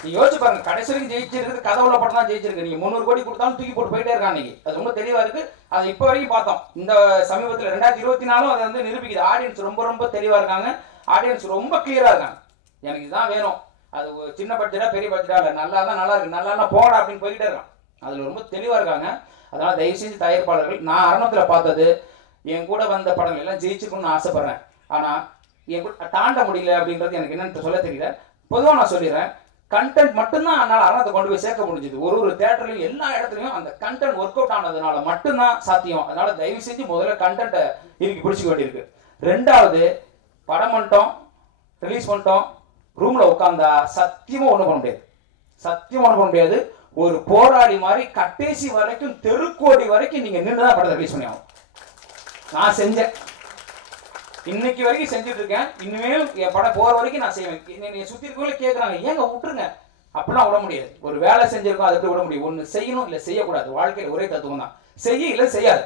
நீங்க யோசிச்சு பாருங்க, கடைசி வரைக்கும் ஜெயிச்சிருக்கு கதை உள்ள படம் தான் ஜெயிச்சிருக்கு. நீங்க 300 கோடி கொடுத்தாலும் தூக்கி போட்டு போயிட்டே இருக்காங்க. இன்னைக்கு அது ரொம்ப தெளிவா இருக்கு. அது இப்ப வரைக்கும் பார்த்தோம். இந்த சமீபத்தில் 2024 அதை வந்து நிரூபிக்குது. ஆடியன்ஸ் ரொம்ப ரொம்ப தெளிவா இருக்காங்க. ஆடியன்ஸ் ரொம்ப கிளியரா இருக்காங்க. எனக்கு இதுதான் வேணும், அது சின்ன பட்ஜெட்டா பெரிய பட்ஜெட்டா இல்லை, நல்லா தான் நல்லா இருக்கு, நல்லா போட அப்படின்னு போயிட்டே இருக்கான். அதுல ரொம்ப தெளிவா இருக்காங்க. அதனால தயவு செஞ்சு தயாரிப்பாளர்கள், நான் அரணத்துல பார்த்தது என் கூட வந்த படங்கள் எல்லாம் ஜெயிச்சிருக்கும்னு ஆசைப்படுறேன். ஆனா என் கூட தாண்ட முடியல அப்படின்றது எனக்கு என்னன்னு சொல்ல தெரியல. பொதுவாக நான் சொல்லிடுறேன், கண்டென்ட் மட்டும்தான் அதனால அரணத்தை கொண்டு போய் சேர்க்க முடிஞ்சது. ஒரு தியேட்டர்லையும் எல்லா இடத்துலையும் அந்த கண்டென்ட் ஒர்க் அவுட் ஆனதுனால மட்டும்தான் சாத்தியம். அதனால தயவு செஞ்சு முதல்ல கண்டென்ட்டை இறுக்கி பிடிச்சிக்க வேண்டியிருக்கு. 2வது, படம் பண்ணிட்டோம், ரிலீஸ் பண்ணிட்டோம், ரூம்ல உட்காந்தா சத்தியமா ஒண்ணும் பண்ண முடியாது. சத்தியமா ஒண்ணும் பண்ண முடியாது. ஒரு போராளி மாதிரி கடைசி வரைக்கும் தெருக்கோடி வரைக்கும் நீங்க நின்றுதான் படத்தை ரிலீஸ் பண்ணி ஆகும். நான் செஞ்சேன், இன்னைக்கு வரைக்கும் செஞ்சுட்டு இருக்கேன். இனிமேல் என் படம் போற வரைக்கும் நான் செய்வேன். சுத்தி இருக்கவங்கள கேட்கறாங்க, ஏங்க விட்டுருங்க, அப்படிலாம் விட முடியாது. ஒரு வேலை செஞ்சிருக்கோம், அதை விட முடியும். ஒண்ணு செய்யணும் இல்ல செய்யக்கூடாது. வாழ்க்கையில ஒரே தத்துவம் தான், செய்ய இல்ல செய்யாது.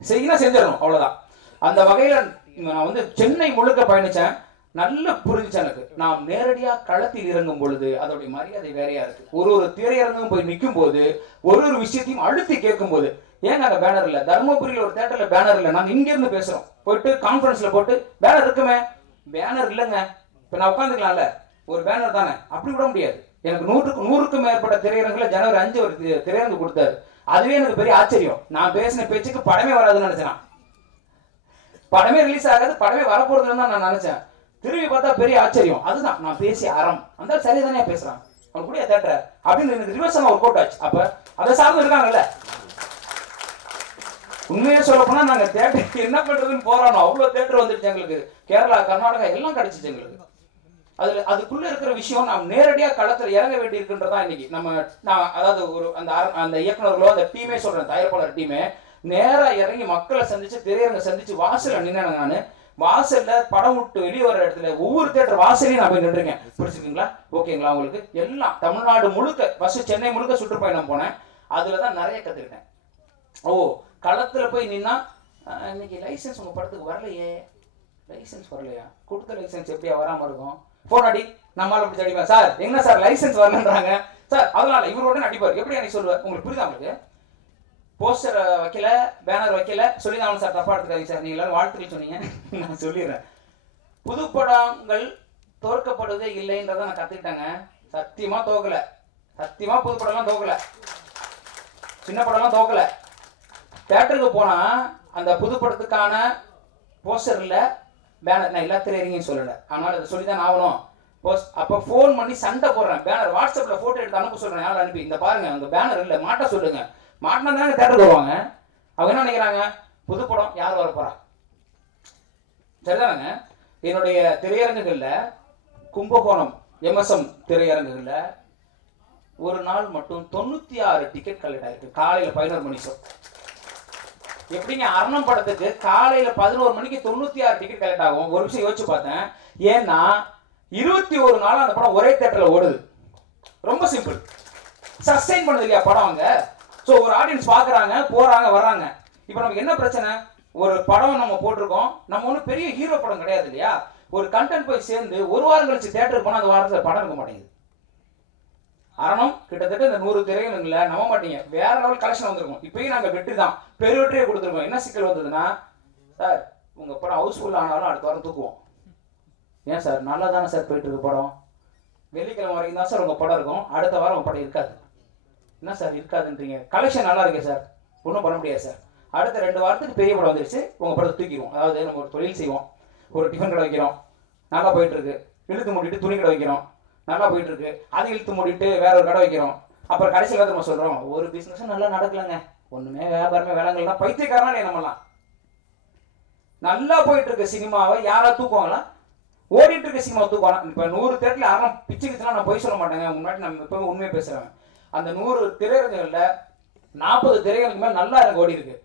செய்யணும் செஞ்சிடணும், அவ்வளவுதான். அந்த வகையில நான் வந்து சென்னை முழுக்க பயணிச்சேன். நல்ல புரிஞ்சுச்சு எனக்கு. நாம் நேரடியா களத்தில் இறங்கும் பொழுது அதோடைய மரியாதை வேறையா இருக்கு. ஒரு திரையரங்கம் போய் நிற்கும் போது ஒரு விஷயத்தையும் அழுத்தி கேட்கும் போது, ஏன் நாங்க பேனர் இல்ல, தர்மபுரியில ஒரு தியேட்டர்ல பேனர் இல்ல, நாங்க இங்க இருந்து பேசுறோம், போயிட்டு கான்பரன்ஸ்ல போட்டு பேனர் இருக்குமே, பேனர் இல்லைங்க, இப்ப நான் உட்காந்துக்கலாம்ல, ஒரு பேனர் தானே, அப்படி விட முடியாது. எனக்கு 100க்கும் மேற்பட்ட திரையரங்குல ஜனவரி 5 ஒரு திரையரங்கு கொடுத்தாரு. அதுவே எனக்கு பெரிய ஆச்சரியம். நான் பேசின பேச்சுக்கு படமே வராதுன்னு நினைச்சேன். படமே ரிலீஸ் ஆகாது, படமே வரப்போறதுன்னு தான் நான் நினைச்சேன். திரும்பி பார்த்தா பெரிய ஆச்சரியம். அதுதான் நான் பேசிய அறம். அந்த சரிதானே பேசுறான், அவன் கூட தேட்டர் அப்படின்னு எனக்கு ரிவர்ஸா ஒரு கோட் ஆச்சு. அப்ப அதை சார்ந்து இருக்காங்கல்ல. உண்மையே சொல்ல போனா நாங்க தேட்டருக்கு என்ன பண்றதுன்னு போராடணும். அவ்வளவு தேட்டர் வந்துருச்சு எங்களுக்கு. கேரளா, கர்நாடகா எல்லாம் கிடைச்சிச்சு எங்களுக்கு. அதுக்குள்ள இருக்கிற விஷயம் நாம் நேரடியா களத்துல இறங்க வேண்டி இருக்குன்றதா இன்னைக்கு நான் அதாவது ஒரு அந்த இயக்குநர்களோ அந்த டீமே சொல்றேன், தயாரிப்பாளர் டீமே நேரா இறங்கி மக்களை சந்திச்சு, திரையரங்க சந்திச்சு, வாசல்ல நின்னேன். நானு வாசல்ல படம் விட்டு வெளியே வர இடத்துல ஒவ்வொரு தேட்டர் வாசலையும் நான் போய் நின்றுருக்கேன். பிடிச்சிருக்கீங்களா, ஓகேங்களா உங்களுக்கு எல்லாம் தமிழ்நாடு முழுக்க ஃபர்ஸ்ட் சென்னை முழுக்க சுற்றுப்பயணம் போனேன். அதுலதான் நிறைய கத்துக்கிட்டேன். ஓ, களத்துல போய் நின்னா இன்னைக்கு லைசன்ஸ் உங்க படத்துக்கு வரலையே, லைசன்ஸ் வரலையா, கொடுத்த லைசன்ஸ் எப்படியா வராம இருக்கும், போன் அடி, நம்மளால அப்படி அடிப்பேன். சார் என்ன சார் லைசன்ஸ் வரலன்றாங்க சார், அதனால இவரோட அடிப்பார். எப்படி எனக்கு சொல்லுவார், உங்களுக்கு புரியுதா? உங்களுக்கு போஸ்டர் வைக்கல, பேனர் வைக்கல சொல்லிதான் சார், தப்பா எடுத்துக்காதீங்க சார், நீங்க எல்லாரும் வாழ்த்துக்கள் சொன்னீங்க. நான் சொல்லிடுறேன், புது படங்கள் தோற்கப்படுவதே இல்லைன்றத நான் கத்துக்கிட்டேங்க. சத்தியமா தோக்கல, சத்தியமா புது படம்லாம் தோக்கல, சின்ன படம்லாம் தோக்கல. தியேட்டருக்கு போனா அந்த புது படத்துக்கான போஸ்டர்ல பேனர் நான் எல்லாத்திலும் இறங்கின்னு சொல்லல, ஆனால் அதை சொல்லிதான் ஆகணும். அப்ப போன் பண்ணி சண்டை போடுறேன், பேனர் வாட்ஸ்அப்ல போட்டோ எடுத்து அனுப்ப சொல்றேன், யாரும் அனுப்பி இந்த பாருங்க அந்த பேனர் இல்ல, மாட்ட சொல்லுங்க. மாட்டினா தானே தியேட்டருக்கு வருவாங்க. அவங்க என்ன நினைக்கிறாங்க, புது படம் யார் வர போறா, சரிதானுங்க. என்னுடைய திரையரங்குகள்ல கும்பகோணம் MSM திரையரங்குகள்ல ஒரு நாள் மட்டும் 96 டிக்கெட் கலெக்ட் ஆயிருக்கு. காலையில 11 மணி ஷோ. எப்படிங்க அரணம் படத்துக்கு காலையில 11 மணிக்கு 96 டிக்கெட் கலெக்ட் ஆகும்? ஒரு விஷயம் யோசிச்சு பார்த்தேன். ஏன்னா 21 நாள் அந்த படம் ஒரே தியேட்டர்ல ஓடுது. ரொம்ப சிம்பிள், சஸ்டைன் பண்ணது இல்லையா படம் அங்க. ஸோ ஒரு ஆடியன்ஸ் பாக்குறாங்க, போறாங்க, வர்றாங்க. இப்போ நமக்கு என்ன பிரச்சனை, ஒரு படம் நம்ம போட்டிருக்கோம், நம்ம ஒன்றும் பெரிய ஹீரோ படம் கிடையாது இல்லையா. ஒரு கண்டென்ட் போய் சேர்ந்து ஒரு வாரம் கழிச்சு தியேட்டருக்கு போனா அந்த வாரத்தில் படம் இருக்க மாட்டேங்குது. அரணம் கிட்டத்தட்ட இந்த 100 திரையரங்குல நம்ப மாட்டீங்க வேற லெவல் கலெக்ஷன் வந்திருக்கும். இப்பயும் நாங்க வெற்றி தான், பெரிய வெற்றியை கொடுத்துருக்கோம். என்ன சிக்கல் வந்ததுன்னா, சார் உங்க படம் ஹவுஸ்ஃபுல் ஆனாலும் அடுத்த வாரம் தூக்குவோம். ஏன் சார், நல்லா தானே சார் போயிட்டு இருக்கு படம், வெள்ளிக்கிழமை வரைக்கும் தான் சார் உங்க படம் இருக்கும், அடுத்த வாரம் உங்க படம் இருக்காது. என்ன சார் இருக்காதுன்றீங்க, கலெக்ஷன் நல்லா இருக்கு சார், ஒன்றும் பண்ண முடியாது சார். அடுத்த 2 வாரத்துக்கு பெரிய படம் வந்துருச்சு, உங்க படத்தை தூக்கிடுவோம். அதாவது நம்ம ஒரு தொழில் செய்வோம், ஒரு டிஃபன் கடை வைக்கிறோம், நல்லா போயிட்டு இருக்கு, இழுத்து மூடிட்டு துணி கடை வைக்கிறோம், நல்லா போயிட்டு இருக்கு, அதை இழுத்து மூடிட்டு வேற ஒரு கடை வைக்கிறோம். அப்புறம் கடைசியில் நம்ம சொல்றோம் ஒரு பிசினஸ் நல்லா நடக்கலங்க, ஒண்ணுமே வியாபாரமே வேலைங்கள்னா பைத்தியக்காரனா நம்மலாம். நல்லா போயிட்டு இருக்க சினிமாவை யாரா தூக்குவாங்களா, ஓடிட்டு இருக்க சினிமா தூக்குவாங்க. இப்ப 100 தேட்டர்ல யாரும் பிச்சுக்குச்சுன்னா நான் போய் சொல்ல மாட்டேங்க, முன்னாடி நம்ம இப்ப உண்மையை பேசுறேன். அந்த 100 திரையரங்குகள்ல 40 திரையரங்கு மேல நல்லா எனக்கு ஓடி இருக்கு.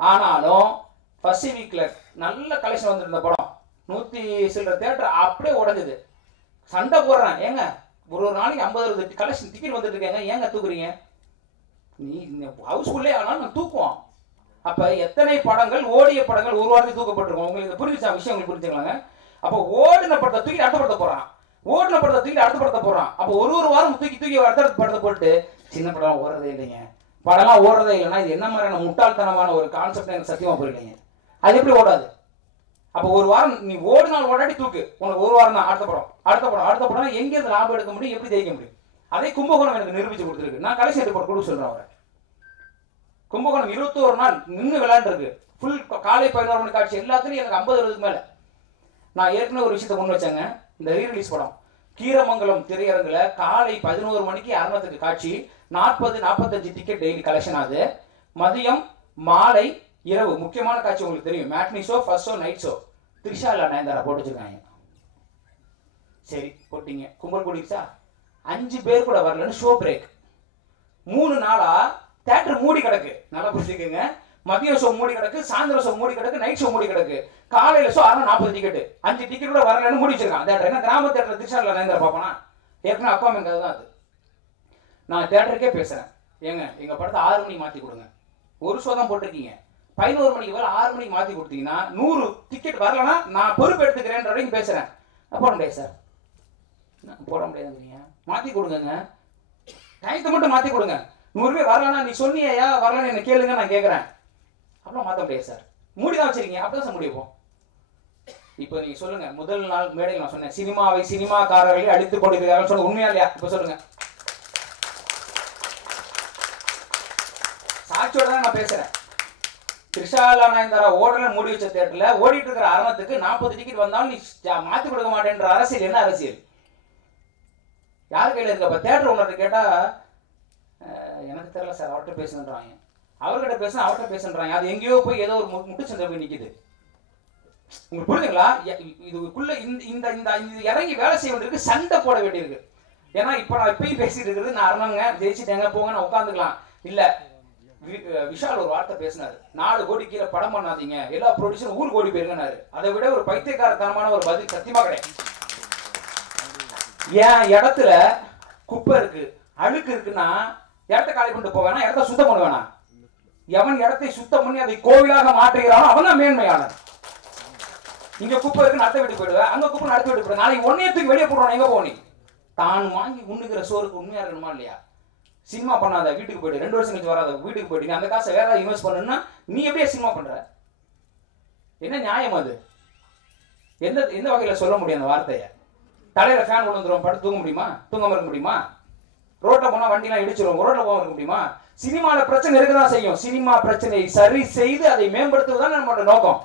ஆனாலும் ஃபர்ஸ்ட் வீக்ல நல்ல கலெக்ஷன் வந்திருந்த படம் 100 சில தேட்டர் அப்படியே உடஞ்சது. சண்டை போடுறேன், ஏங்க ஒரு நாளைக்கு 50-60 கலெக்ஷன் டிக்கெட் வந்துட்டு இருக்கேங்க, ஏங்க தூக்குறீங்க, நீ ஹவுஸ்ஃபுல்லே ஆனாலும் நான் தூக்குவோம். அப்ப எத்தனை படங்கள், ஓடிய படங்கள் ஒரு வாரத்துக்கு தூக்கப்பட்டிருக்கோம். உங்களுக்கு புரிஞ்சுச்சா விஷயம், உங்களுக்கு புரிஞ்சுக்கலாங்க. அப்ப ஓடின படத்தை தூக்கி அடுத்த படத்தை போறான், ஓடின படத்தை தூக்கி அடுத்த படத்தை போறான். அப்ப ஒரு வாரம் தூக்கி அடுத்த படத்தை போட்டு சின்ன படம் ஓடுறதே இல்லைங்க, படம்லாம் ஓடுறதே இல்லைன்னா இது என்ன மாதிரியான முட்டாள்தனமான ஒரு கான்செப்ட் எனக்கு சத்தியமா புரியலைங்க. அது எப்படி ஓடாது? அப்ப ஒரு வாரம் நீ ஓடினால் ஓடாடி தூக்கு, உனக்கு ஒரு வாரம் தான் அடுத்த படம் எங்க இருந்து லாபம் எடுக்க முடியும், எப்படி ஜெயிக்க முடியும்? அதே கும்பகோணம் எனக்கு நிரூபிச்சு கொடுத்துருக்கு. நான் கலெக்ஷன் ரிப்போர்ட் கொடுக்க சொல்றேன் அவரை. கும்பகோணம் 21 நாள் நின்று விளையாண்டுருக்கு, ஃபுல் காலை 11 மணி காட்சி எல்லாத்துலயும் எனக்கு 50-60 மேல. நான் ஏற்கனவே ஒரு விஷயத்தை முன் வச்சேங்க, இந்த ரீரிலீஸ் படம் கீரமங்கலம் திரையரங்குல காலை 11 மணிக்கு அரணத்துக்கு காட்சி, 40-45 டிக்கெட் டெய்லி கலெக்ஷன் ஆகுது. மதியம், மாலை, இரவு முக்கியமான காட்சி உங்களுக்கு தெரியும், matinee show, first show, night show. Trisha இல்ல நயன்தாரா போட்டு வச்சிருக்காங்க. சரி போட்டீங்க, கும்பல் கூடிச்சா, 5 பேர் கூட வரலன்னு ஷோ பிரேக். 3 நாளா தியேட்டர் மூடி கிடக்கு, நல்லா புரிஞ்சுக்கங்க. மதியம் ஷோ மூடி கிடக்கு, சாயந்தரம் ஷோ மூடி கிடக்கு, நைட் ஷோ மூடி கிடக்கு. காலையில ஷோ 40 டிக்கெட், 5 டிக்கெட் கூட வரலன்னு மூடி வச்சிருக்கான் தியேட்டர். என்ன கிராம தியேட்டர் த்ரிஷா இல்ல நயன்தாரா பாப்பனா? ஏற்கனவே அப்பா அம்மா தான் அது. நான் தியேட்டருக்கே பேசுறேன், ஏங்க எங்க படத்தை 6 மணிக்கு மாத்தி கொடுங்க. ஒரு ஷோ தான் போட்டிருக்கீங்க, 11 மணிக்கு வர 6 மணிக்கு மாத்தி கொடுத்தீங்கன்னா 100 டிக்கெட் வரலன்னா நான் பொறுப்பு எடுத்துக்கிறேன் வரைக்கும் பேசுறேன். போட முடியாது சார், போட முடியாதுங்க, மாத்தி கொடுங்க, டைத்தை மட்டும் மாத்தி கொடுங்க. 100 பேர் வரலன்னா நீ சொன்னியா வரலன்னு என்ன கேளுங்க, நான் கேட்கறேன். அப்படிலாம் மாத்த முடியாது சார், மூடி தான் வச்சிருக்கீங்க, அப்படிதான் சார் முடியும். இப்போ நீங்க சொல்லுங்க, முதல் நாள் மேடையில் நான் சொன்னேன் சினிமாவை சினிமாக்காரர்களை அழித்துக் கொண்டிருக்கிறார்கள் சொன்ன உண்மையா இல்லையா? இப்ப சொல்லுங்க, சாட்சியோட தான் நான் பேசுறேன். த்ரிஷாலா நயன்தாரா ஓடலன்னு மூடி வச்ச தேட்டர்ல ஓடிட்டு இருக்கிற அரணத்துக்கு 40 டிக்கெட் வந்தாலும் நீ மாத்தி கொடுக்க மாட்டேன்ற அரசியல் என்ன அரசியல்? யார் கையில் இருக்கப்ப தேட்டர் ஓனர்கிட்ட கேட்டா எனக்கு தெரியல சார், அவர்கிட்ட பேசுன்றாங்க, அவர்கிட்ட பேசுனா அவர்கிட்ட பேசுன்றாங்க. அது எங்கேயோ போய் ஏதோ ஒரு முட்டுச்சந்தை போய் நிக்குது. உங்களுக்கு புரியுதுங்களா? இதுக்குள்ள இந்த இந்த இறங்கி வேலை செய்ய வேண்டியிருக்கு, சண்டை போட வேண்டியிருக்கு. ஏன்னா இப்ப நான் இப்பயும் பேசிட்டு இருக்கிறது நான் அரணங்க ஜெயிச்சுட்டேங்க போங்க நான் உட்காந்துக்கலாம் இல்ல. விஷால் ஒரு வார்த்தை பேசினாரு, 4 கோடி கீழே படம் பண்ணாதீங்க, எல்லா ப்ரொடியூசரும் 1 கோடி போயிருங்கன்னாரு. அதை விட ஒரு பைத்தியக்காரத்தனமான ஒரு பதில் சத்தியமா கிடையாது. என் இடத்துல குப்பை இருக்கு, அழுக்கு இருக்குன்னா இடத்த காலி பண்ணிட்டு போவேனா, இடத்த சுத்தம் பண்ணுவேனா? எவன் இடத்தை சுத்தம் பண்ணி அதை கோவிலாக மாற்றுகிறானோ அவன் தான் மேன்மையானவன். இங்க குப்பை இருக்குன்னு அடுத்த வீட்டுக்கு போயிடுவேன், அங்க குப்பை அடுத்த வீட்டுக்கு போயிடுவேன். நாளைக்கு ஒன்னையத்துக்கு வெளியே போடுறோம், எங்க போனி? தான் வாங்கி உண்ணுகிற சோறுக்கு உண்மையா இருக்கணுமா இல்லையா? சினிமா பண்ணாத, வீட்டுக்கு போயிட்டு 2 வருஷம் கழிச்சு வராத, வீட்டுக்கு போயிட்டு அந்த காசை வேற இன்வெஸ்ட் பண்ணுன்னா நீ எப்படியே சினிமா பண்ற? என்ன நியாயம் அது? எந்த வகையில சொல்ல முடியும் அந்த வார்த்தையை? தலையில ஃபேன் விழுந்துரும், படுத்து தூங்க முடியுமா? தூங்காம இருக்க முடியுமா? ரோட்ல போனா வண்டிலாம் இடிச்சிரும், ரோட்ல போகாம இருக்க முடியுமா? சினிமால பிரச்சனை இருக்கதான் செய்யும். சினிமா பிரச்சனையை சரி செய்து அதை மேம்படுத்துவதுதான் நம்மளோட நோக்கம்.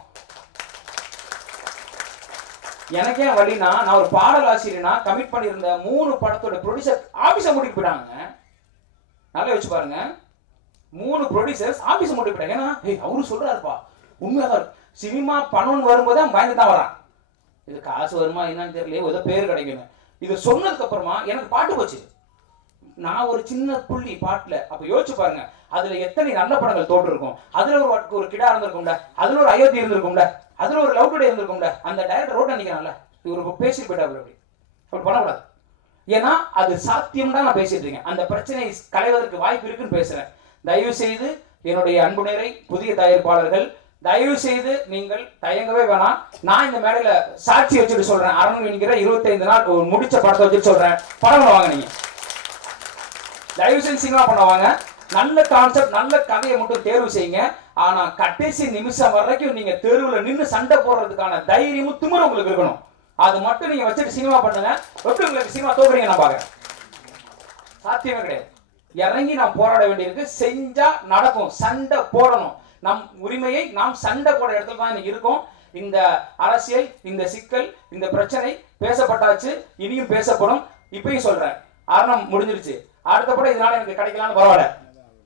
எனக்கே வழினா, நான் ஒரு பாடல் ஆசிரியனா கமிட் பண்ணியிருந்த 3 படத்தோட ப்ரொடியூசர் ஆபீஸை மூடிட்டு போயிட்டாங்க. நல்லா வச்சு பாருங்க, 3 ப்ரொடியூசர்ஸ் ஆபீஸை மூடிட்டு போயிட்டாங்க. ஏன்னா அவரு சொல்றாருப்பா உண்மையாக சினிமா பணம்னு வரும்போது பயந்து தான் வரான். இது காசு வருமா என்னன்னு தெரியல, ஏதோ பேர் கிடைக்கணும். இது சொன்னதுக்கு அப்புறமா எனக்கு பாட்டு போச்சு. நான் ஒரு சின்ன புள்ளி பாட்டுல அப்ப யோசிச்சு பாருங்க, அதுல எத்தனை நல்ல படங்கள் தோற்று இருக்கும். அதுல ஒரு கிடா இருந்திருக்கும்ல, அதுல ஒரு அயோத்தி இருந்திருக்கும்ல, அதுல ஒரு லவ் டுடே இருந்திருக்கும்ல. அந்த டைரக்டர் ரோட்டா நிக்கிறான்ல, இவரு பேசிட்டு போயிட்டாரு. அப்படி பண்ணக்கூடாது. ஏன்னா அது சாத்தியம் தான் நான் பேசிட்டு இருக்கேன். அந்த பிரச்சனை களைவதற்கு வாய்ப்பு இருக்குன்னு பேசுறேன். தயவு செய்து என்னுடைய அன்பு நேரை புதிய தயாரிப்பாளர்கள், தயவு செய்து நீங்கள் தயங்கவே வேணாம். நான் இந்த மேடையில சாட்சி வச்சுட்டு சொல்றேன், அரண் என்கிற 25 நாள் ஒரு முடிச்ச படத்தை வச்சுட்டு சொல்றேன், படம் வாங்க. நீங்க தயவு செய்து சினிமா பண்ண வாங்க. நல்ல கான்செப்ட், நல்ல கதையை மட்டும் தேர்வு செய்யுங்க. ஆனா கடைசி நிமிஷம் வரைக்கும் நீங்க தெருவில் நின்று சண்டை போடுறதுக்கான தைரியமும் திமிரும் உங்களுக்கு இருக்கணும். அது மட்டும் நீங்க வச்சுட்டு சினிமா பண்ணுங்க. எப்படி உங்களுக்கு சினிமா தோக்குறீங்க நான் பாக்க சாத்தியமே கிடையாது. இறங்கி நாம் போராட வேண்டியிருக்கு. செஞ்சா நடக்கும். சண்டை போடணும். நம் உரிமையை நாம் சண்டை போட இடத்துல தான் இன்னைக்கு இருக்கோம். இந்த அரசியல், இந்த சிக்கல், இந்த பிரச்சனை பேசப்பட்டாச்சு, இனியும் பேசப்படும். இப்பயும் சொல்றேன், அரணம் முடிஞ்சிருச்சு. அடுத்த படம் இதனால எனக்கு கிடைக்கலாம்னு பரவாயில்ல,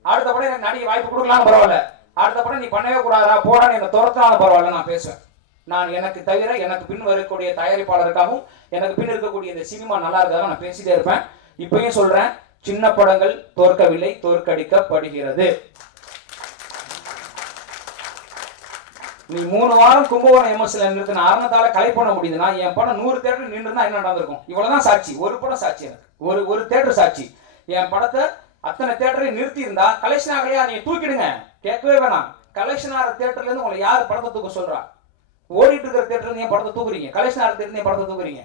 அடுத்த படம் எனக்கு நடிகை வாய்ப்பு கொடுக்கலாம்னு பரவாயில்ல, அடுத்த படம் நீ பண்ணவே கூடாதா போடான்னு என்ன துரத்தினாலும் பரவாயில்ல, நான் பேசுவேன். நான் எனக்கு தவிர எனக்கு பின் வரக்கூடிய தயாரிப்பாளருக்காகவும் எனக்கு பின் இருக்கக்கூடிய இந்த சினிமா நல்லா இருக்காக நான் பேசிட்டே இருப்பேன். இப்பயும் சொல்றேன், சின்ன படங்கள் தோற்கவில்லை, தோற்கடிக்கப்படுகிறது. நீ 3 வாரம் கும்பகோணம் எம்எஸ்ல நிறுத்தின ஆரணத்தால கலை பண்ண முடியுதுன்னா என் படம் 100 தேட்டர் நின்றுனா என்ன நடந்திருக்கும்? இவ்வளவுதான் சாட்சி. ஒரு படம் சாட்சி, எனக்கு ஒரு தேட்டர் சாட்சி. என் படத்தை அத்தனை தேட்டரையும் நிறுத்தி இருந்தா கலெக்ஷன் ஆகலையா நீங்க தூக்கிடுங்க, கேட்கவே வேணாம். கலெக்ஷன் ஆகிற தேட்டர்ல இருந்து உங்களை யார் படத்தை தூக்க சொல்றா? ஓடிட்டு இருக்கிற தேட்டர்ல நீங்க படத்தை தூக்குறீங்க, கலெக்ஷன் ஆகிற தேட்டர் நீங்க படத்தை தூக்குறீங்க.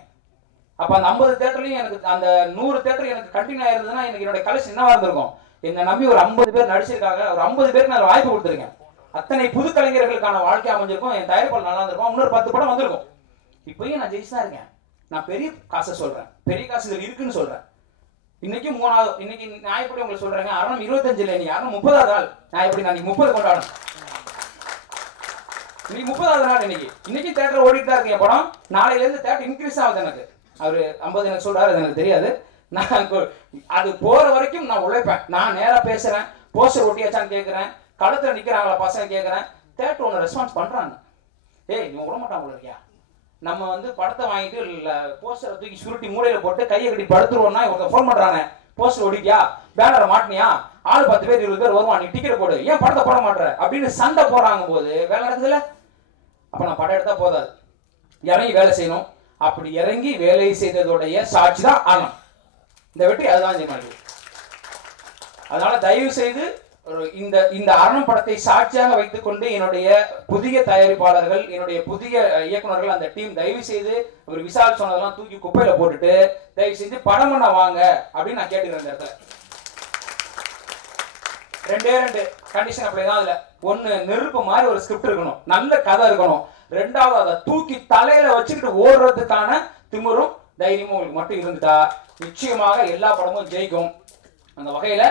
அப்ப அந்த 50 தேட்டர்லயும் எனக்கு அந்த 100 தேட்டர் எனக்கு கண்டினியூ ஆயிருந்ததுன்னா எனக்கு என்னோட கலெக்ஷன் என்னவா இருந்திருக்கும்? என்னை நம்பி ஒரு 50 பேர் நடிச்சிருக்காங்க, ஒரு 50 பேருக்கு நான் வாய்ப்பு கொடுத்துருக்கேன். அத்தனை புது கலைஞர்களுக்கான வாழ்க்கை அமைஞ்சிருக்கும். என் தயாரிப்பாளர் நல்லா இருந்திருக்கும், இன்னொரு 10 படம் வந்திருக்கும். இப்பயும் நான் ஜெயிச்சு தான் இருக்கேன். நான் பெரிய காசை சொல்றேன், பெரிய காசு இருக்குன்னு சொல்றேன். இன்னைக்கு நான் எப்படி உங்களுக்கு சொல்றேங்க, அரணம் 25 இல்லை, நீ அரணம் 30வது நாள். நான் எப்படி நான் 30 கொண்டாடணும். இன்னைக்கு 30வது நாள். இன்னைக்கு தேட்டர் ஓடிட்டு தான் இருக்கு என் படம். நாளையில இருந்து தேட்டர் இன்க்ரீஸ் ஆகுது. எனக்கு அவரு 50 எனக்கு சொல்றாரு, அது எனக்கு தெரியாது. நான் அது போற வரைக்கும் நான் உழைப்பேன். நான் நேரா பேசுறேன், போஸ்டர் ஒட்டியாச்சான்னு கேட்கிறேன், களத்துல நிக்கிறாங்களா பசங்க கேட்கிறேன், தேட்டர் ஒன்று ரெஸ்பான்ஸ் பண்றாங்க. ஏய் இவன் விட மாட்டான் போல இருக்கியா? நம்ம படத்தை வாங்கிட்டு போஸ்டரை தூக்கி சுருட்டி மூலையில போட்டு கையை கட்டி படுத்துருவோம்னா இவங்க ஃபோன் பண்றாங்க, போஸ்டர் ஒடிக்கியா, பேனரை மாட்டினியா, ஆளு 10 பேர் 20 பேர் வருவான், நீ டிக்கெட் போடு, ஏன் படத்தை போட மாட்டேற அப்படின்னு சண்டை போறாங்க போது வேலை நடக்குதுல்ல. அப்ப நான் படம் எடுத்தா போதாது, இறங்கி வேலை செய்யணும். அப்படி இறங்கி வேலை செய்ததோடைய சாட்சி தான் ஆனம். இந்த வெற்றி அதுதான் செய்ய. அதனால தயவு செய்து இந்த அரணம் படத்தை சாட்சியாக வைத்துக் கொண்டு என்னுடைய புதிய தயாரிப்பாளர்கள், என்னுடைய புதிய இயக்குநர்கள், அந்த டீம் தயவு செய்து ஒரு விசால் சொன்னதெல்லாம் தூக்கி குப்பையில போட்டுட்டு தயவு செய்து படம் பண்ண வாங்க அப்படின்னு நான் கேட்டுக்கிறேன். இந்த இடத்துல 2 கண்டிஷன் அப்படிதான். அதுல 1 நெருப்பு மாதிரி ஒரு ஸ்கிரிப்ட் இருக்கணும், நல்ல கதை இருக்கணும். 2வது அதை தூக்கி தலையில வச்சுக்கிட்டு ஓடுறதுக்கான திமிரும் தைரியமும் உங்களுக்கு மட்டும் இருந்துட்டா நிச்சயமாக எல்லா படமும் ஜெயிக்கும். அந்த வகையில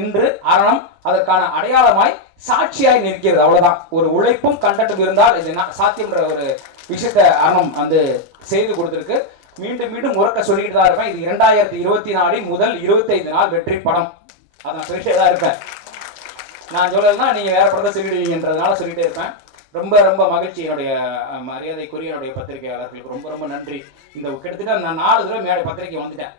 இன்று அறம் அதற்கான அடையாளமாய் சாட்சியாய் நிற்கிறது. அவ்வளவுதான். ஒரு உழைப்பும் கண்டட்டும் இருந்தால் இது சாத்தியம்ன்ற ஒரு விஷயத்தை அறம் வந்து செய்து கொடுத்திருக்கு. மீண்டும் மீண்டும் உறக்க சொல்லிட்டு தான் இருப்பேன். இது 2024 முதல் 25 நாள் வெற்றி படம். அதை நான் சொல்லிட்டே தான் இருப்பேன். நான் சொல்லலைன்னா நீங்க வேற படத்தை சொல்லிடுவீங்கன்றதுனால சொல்லிட்டே இருப்பேன். ரொம்ப ரொம்ப மகிழ்ச்சி. என்னுடைய மரியாதைக்குரிய என்னுடைய பத்திரிகையாளர்களுக்கு ரொம்ப ரொம்ப நன்றி. இந்த கிட்டத்தட்ட நான் 4 தடவை மேடை பத்திரிகை வந்துட்டேன்.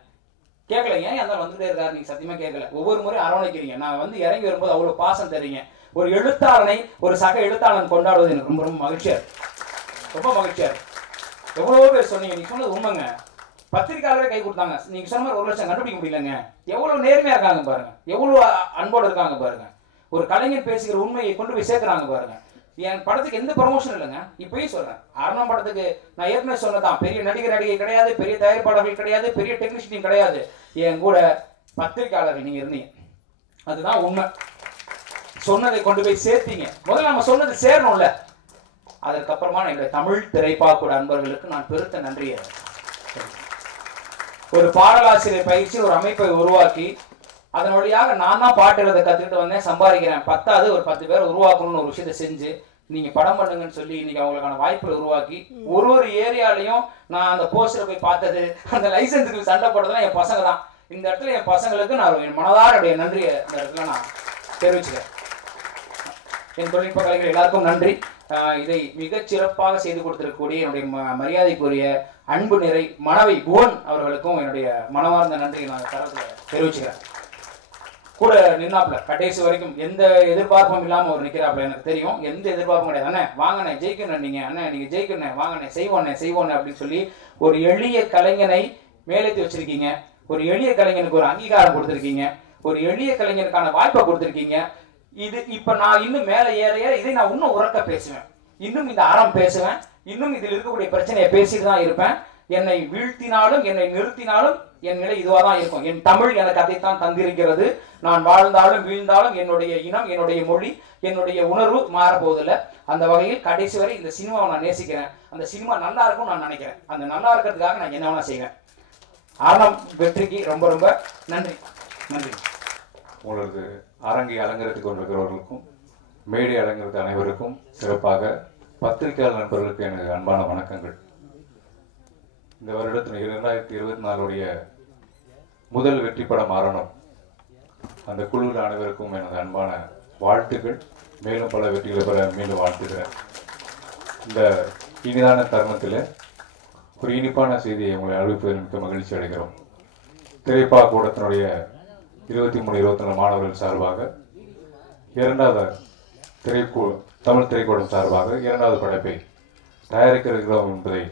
கேட்கல, ஏன் அந்த வந்துட்டே இருக்காரு நீங்க சத்தியமா கேட்கல. ஒவ்வொரு முறையும் அரவணைக்கிறீங்க. நான் வந்து இறங்கி வரும்போது அவ்வளவு பாசம் தரீங்க. ஒரு எழுத்தாளனை ஒரு சக எழுத்தாளன் கொண்டாடுவது எனக்கு ரொம்ப ரொம்ப மகிழ்ச்சியா இருக்கு. ரொம்ப மகிழ்ச்சியா இருக்கு. எவ்வளவோ பேர் சொன்னீங்க. நீங்க சொன்னது உண்மைங்க. பத்திரிகையாளரே கை கொடுத்தாங்க. நீங்க சொன்ன மாதிரி 1 லட்சம் கண்டுபிடிக்க முடியலங்க. எவ்வளவு நேர்மையா இருக்காங்க பாருங்க. எவ்வளவு அன்போடு இருக்காங்க பாருங்க. ஒரு கலைஞர் பேசுகிற உண்மையை கொண்டு போய் சேர்க்கிறாங்க பாருங்க. என் படத்துக்கு எந்த ப்ரமோஷன் இல்லைங்க. இப்பயும் சொல்றேன், அரணம் படத்துக்கு நான் ஏற்கனவே சொன்னதான், பெரிய நடிகர் நடிகை கிடையாது, பெரிய தயாரிப்பாளர்கள் கிடையாது, பெரிய டெக்னீஷியன் கிடையாது. என் கூட பத்திரிகையாளர்கள் நீங்க இருந்தீங்க. அதுதான் உண்மை. சொன்னதை கொண்டு போய் சேர்த்தீங்க. முதல்ல நம்ம சொன்னது சேரணும்ல. அதற்கப்புறமா என்னுடைய தமிழ் திரைப்பாக்கூட அன்பர்களுக்கு நான் பெருத்த நன்றியை. ஒரு பாடலாசிரியர் பயிற்சி ஒரு அமைப்பை உருவாக்கி அதன் வழியாக நான் தான் பாட்டு எழுத கத்துக்கிட்டு வந்தேன், சம்பாதிக்கிறேன். 10வது ஒரு 10 பேரை உருவாக்கணும்னு ஒரு விஷயத்தை செஞ்சு நீங்க படம் பண்ணுங்கன்னு சொல்லி இன்னைக்கு அவங்களுக்கான வாய்ப்புகளை உருவாக்கி ஒரு ஏரியாலையும் நான் அந்த போஸ்டரை போய் பார்த்தது, அந்த லைசன்ஸுக்கு சண்டை போட்டதெல்லாம் என் பசங்க தான். இந்த இடத்துல என் பசங்களுக்கு நான் என் மனதாருடைய நன்றியை இந்த இடத்துல நான் தெரிவிச்சுக்கிறேன். என் தொழில்நுட்ப கலைஞர் எல்லாருக்கும் நன்றி. இதை மிகச் சிறப்பாக செய்து கொடுத்திருக்கக்கூடிய என்னுடைய மரியாதைக்குரிய அன்பு நிறை மனைவி புவன் அவர்களுக்கும் என்னுடைய மனமார்ந்த நன்றியை நான் தரத்தில் தெரிவிச்சுக்கிறேன். கூட நின்னாப்ல கடைசி வரைக்கும் எந்த எதிர்பார்ப்பும் இல்லாம அவர் நிக்கிறாப்ல. எனக்கு தெரியும், எந்த எதிர்பார்ப்பும் கிடையாது. அண்ணே வாங்கண்ணே ஜெயிக்கணும், நீங்க அண்ணே நீங்க ஜெயிக்கணும், வாங்கண்ணே செய்வோண்ணே அப்படின்னு சொல்லி ஒரு எளிய கலைஞனை மேலேத்தி வச்சிருக்கீங்க. ஒரு எளிய கலைஞனுக்கு ஒரு அங்கீகாரம் கொடுத்திருக்கீங்க. ஒரு எளிய கலைஞனுக்கான வாய்ப்பை கொடுத்திருக்கீங்க. இது இப்ப நான் இன்னும் மேல ஏற இதை நான் இன்னும் உறக்க பேசுவேன். இன்னும் இந்த அறம் பேசுவேன். இன்னும் இதில் இருக்கக்கூடிய பிரச்சனையை பேசிட்டு தான் இருப்பேன். என்னை வீழ்த்தினாலும் என்னை நிறுத்தினாலும் என் நிலை இதுவாக தான் இருக்கும். என் தமிழ் எனக்கு அதைத்தான் தந்திருக்கிறது. நான் வாழ்ந்தாலும் வீழ்ந்தாலும் என்னுடைய இனம், என்னுடைய மொழி, என்னுடைய உணர்வு மாறப்போவதில்லை. அந்த வகையில் கடைசி வரை இந்த சினிமாவை நான் நேசிக்கிறேன். அந்த சினிமா நல்லா இருக்கும் நான் நினைக்கிறேன். அந்த நல்லா இருக்கிறதுக்காக நான் என்ன வேணா செய்வேன். அறம் வெற்றிக்கு ரொம்ப ரொம்ப நன்றி. நன்றி. உங்களது அரங்கை அலங்கரித்துக் கொண்டிருக்கிறவர்களுக்கும் மேடை அலங்கரித்த அனைவருக்கும் சிறப்பாக பத்திரிகையாளர் நண்பர்களுக்கு எனக்கு அன்பான வணக்கங்கள். இந்த வருடத்தில் 2024 முதல் வெற்றி படம் அரணம். அந்த குழுவில் அனைவருக்கும் எனது அன்பான வாழ்த்துக்கள். மேலும் பல வெற்றிகளை பெற மீண்டும் வாழ்த்துக்கிறேன். இந்த இனிதான தருணத்தில் ஒரு இனிப்பான செய்தியை உங்களை அறிவிப்பதில் மிக்க மகிழ்ச்சி அடைகிறோம். திரைப்பா கூடத்தினுடைய 23-24 மாணவர்கள் சார்பாக 2வது தமிழ் திரைக்கூடம் சார்பாக 2வது படைப்பை தயாரிக்க இருக்கிறோம் என்பதை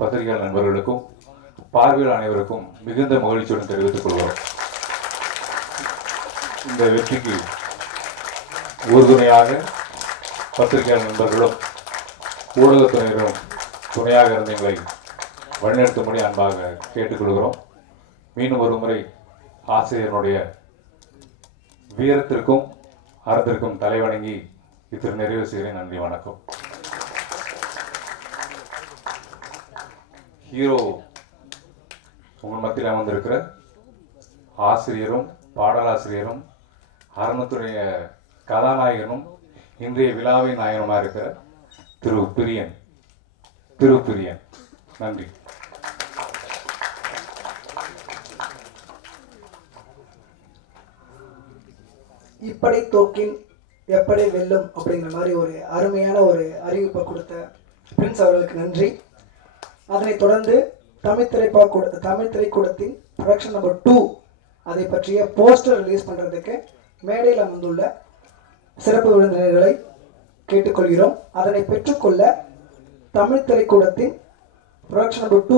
பத்திரிகையாளர் நண்பர்களுக்கும் பார்வையாளர் அனைவருக்கும் மிகுந்த மகிழ்ச்சியுடன் தெரிவித்துக் கொள்கிறோம். இந்த வெற்றிக்கு உறுதுணையாக பத்திரிகையாளர் நண்பர்களும் ஊடகத்துறையினரும் துணையாக இருந்த எங்களை வழிநடத்தும்படி அன்பாக கேட்டுக்கொள்கிறோம். மீண்டும் ஒரு முறை ஆசிரியருடைய வீரத்திற்கும் அறத்திற்கும் தலைவணங்கி இத்திரு நிறைவு செய்கிறேன். நன்றி, வணக்கம். ஹீரோ உங்கள் மத்தியில் அமர்ந்திருக்கிற ஆசிரியரும் பாடலாசிரியரும் அறத்துடைய கதாநாயகனும் இன்றைய விழாவின் நாயகனுமாக இருக்கிற திரு பிரியன். நன்றி. இப்படை தோக்கின் எப்படி வெல்லும் அப்படிங்கிற மாதிரி ஒரு அருமையான ஒரு அறிவிப்பை கொடுத்த பிரின்ஸ் அவர்களுக்கு நன்றி. அதனைத் தொடர்ந்து தமிழ் திரைக்கூடத்தின் ப்ரொடக்ஷன் நம்பர் 2 அதை பற்றிய போஸ்டர் ரிலீஸ் பண்ணுறதுக்கு மேடையில் அமர்ந்துள்ள சிறப்பு விருந்தினர்களை கேட்டுக்கொள்கிறோம். அதனை பெற்றுக்கொள்ள தமிழ் திரைக்கூடத்தின் ப்ரொடக்ஷன் நம்பர் 2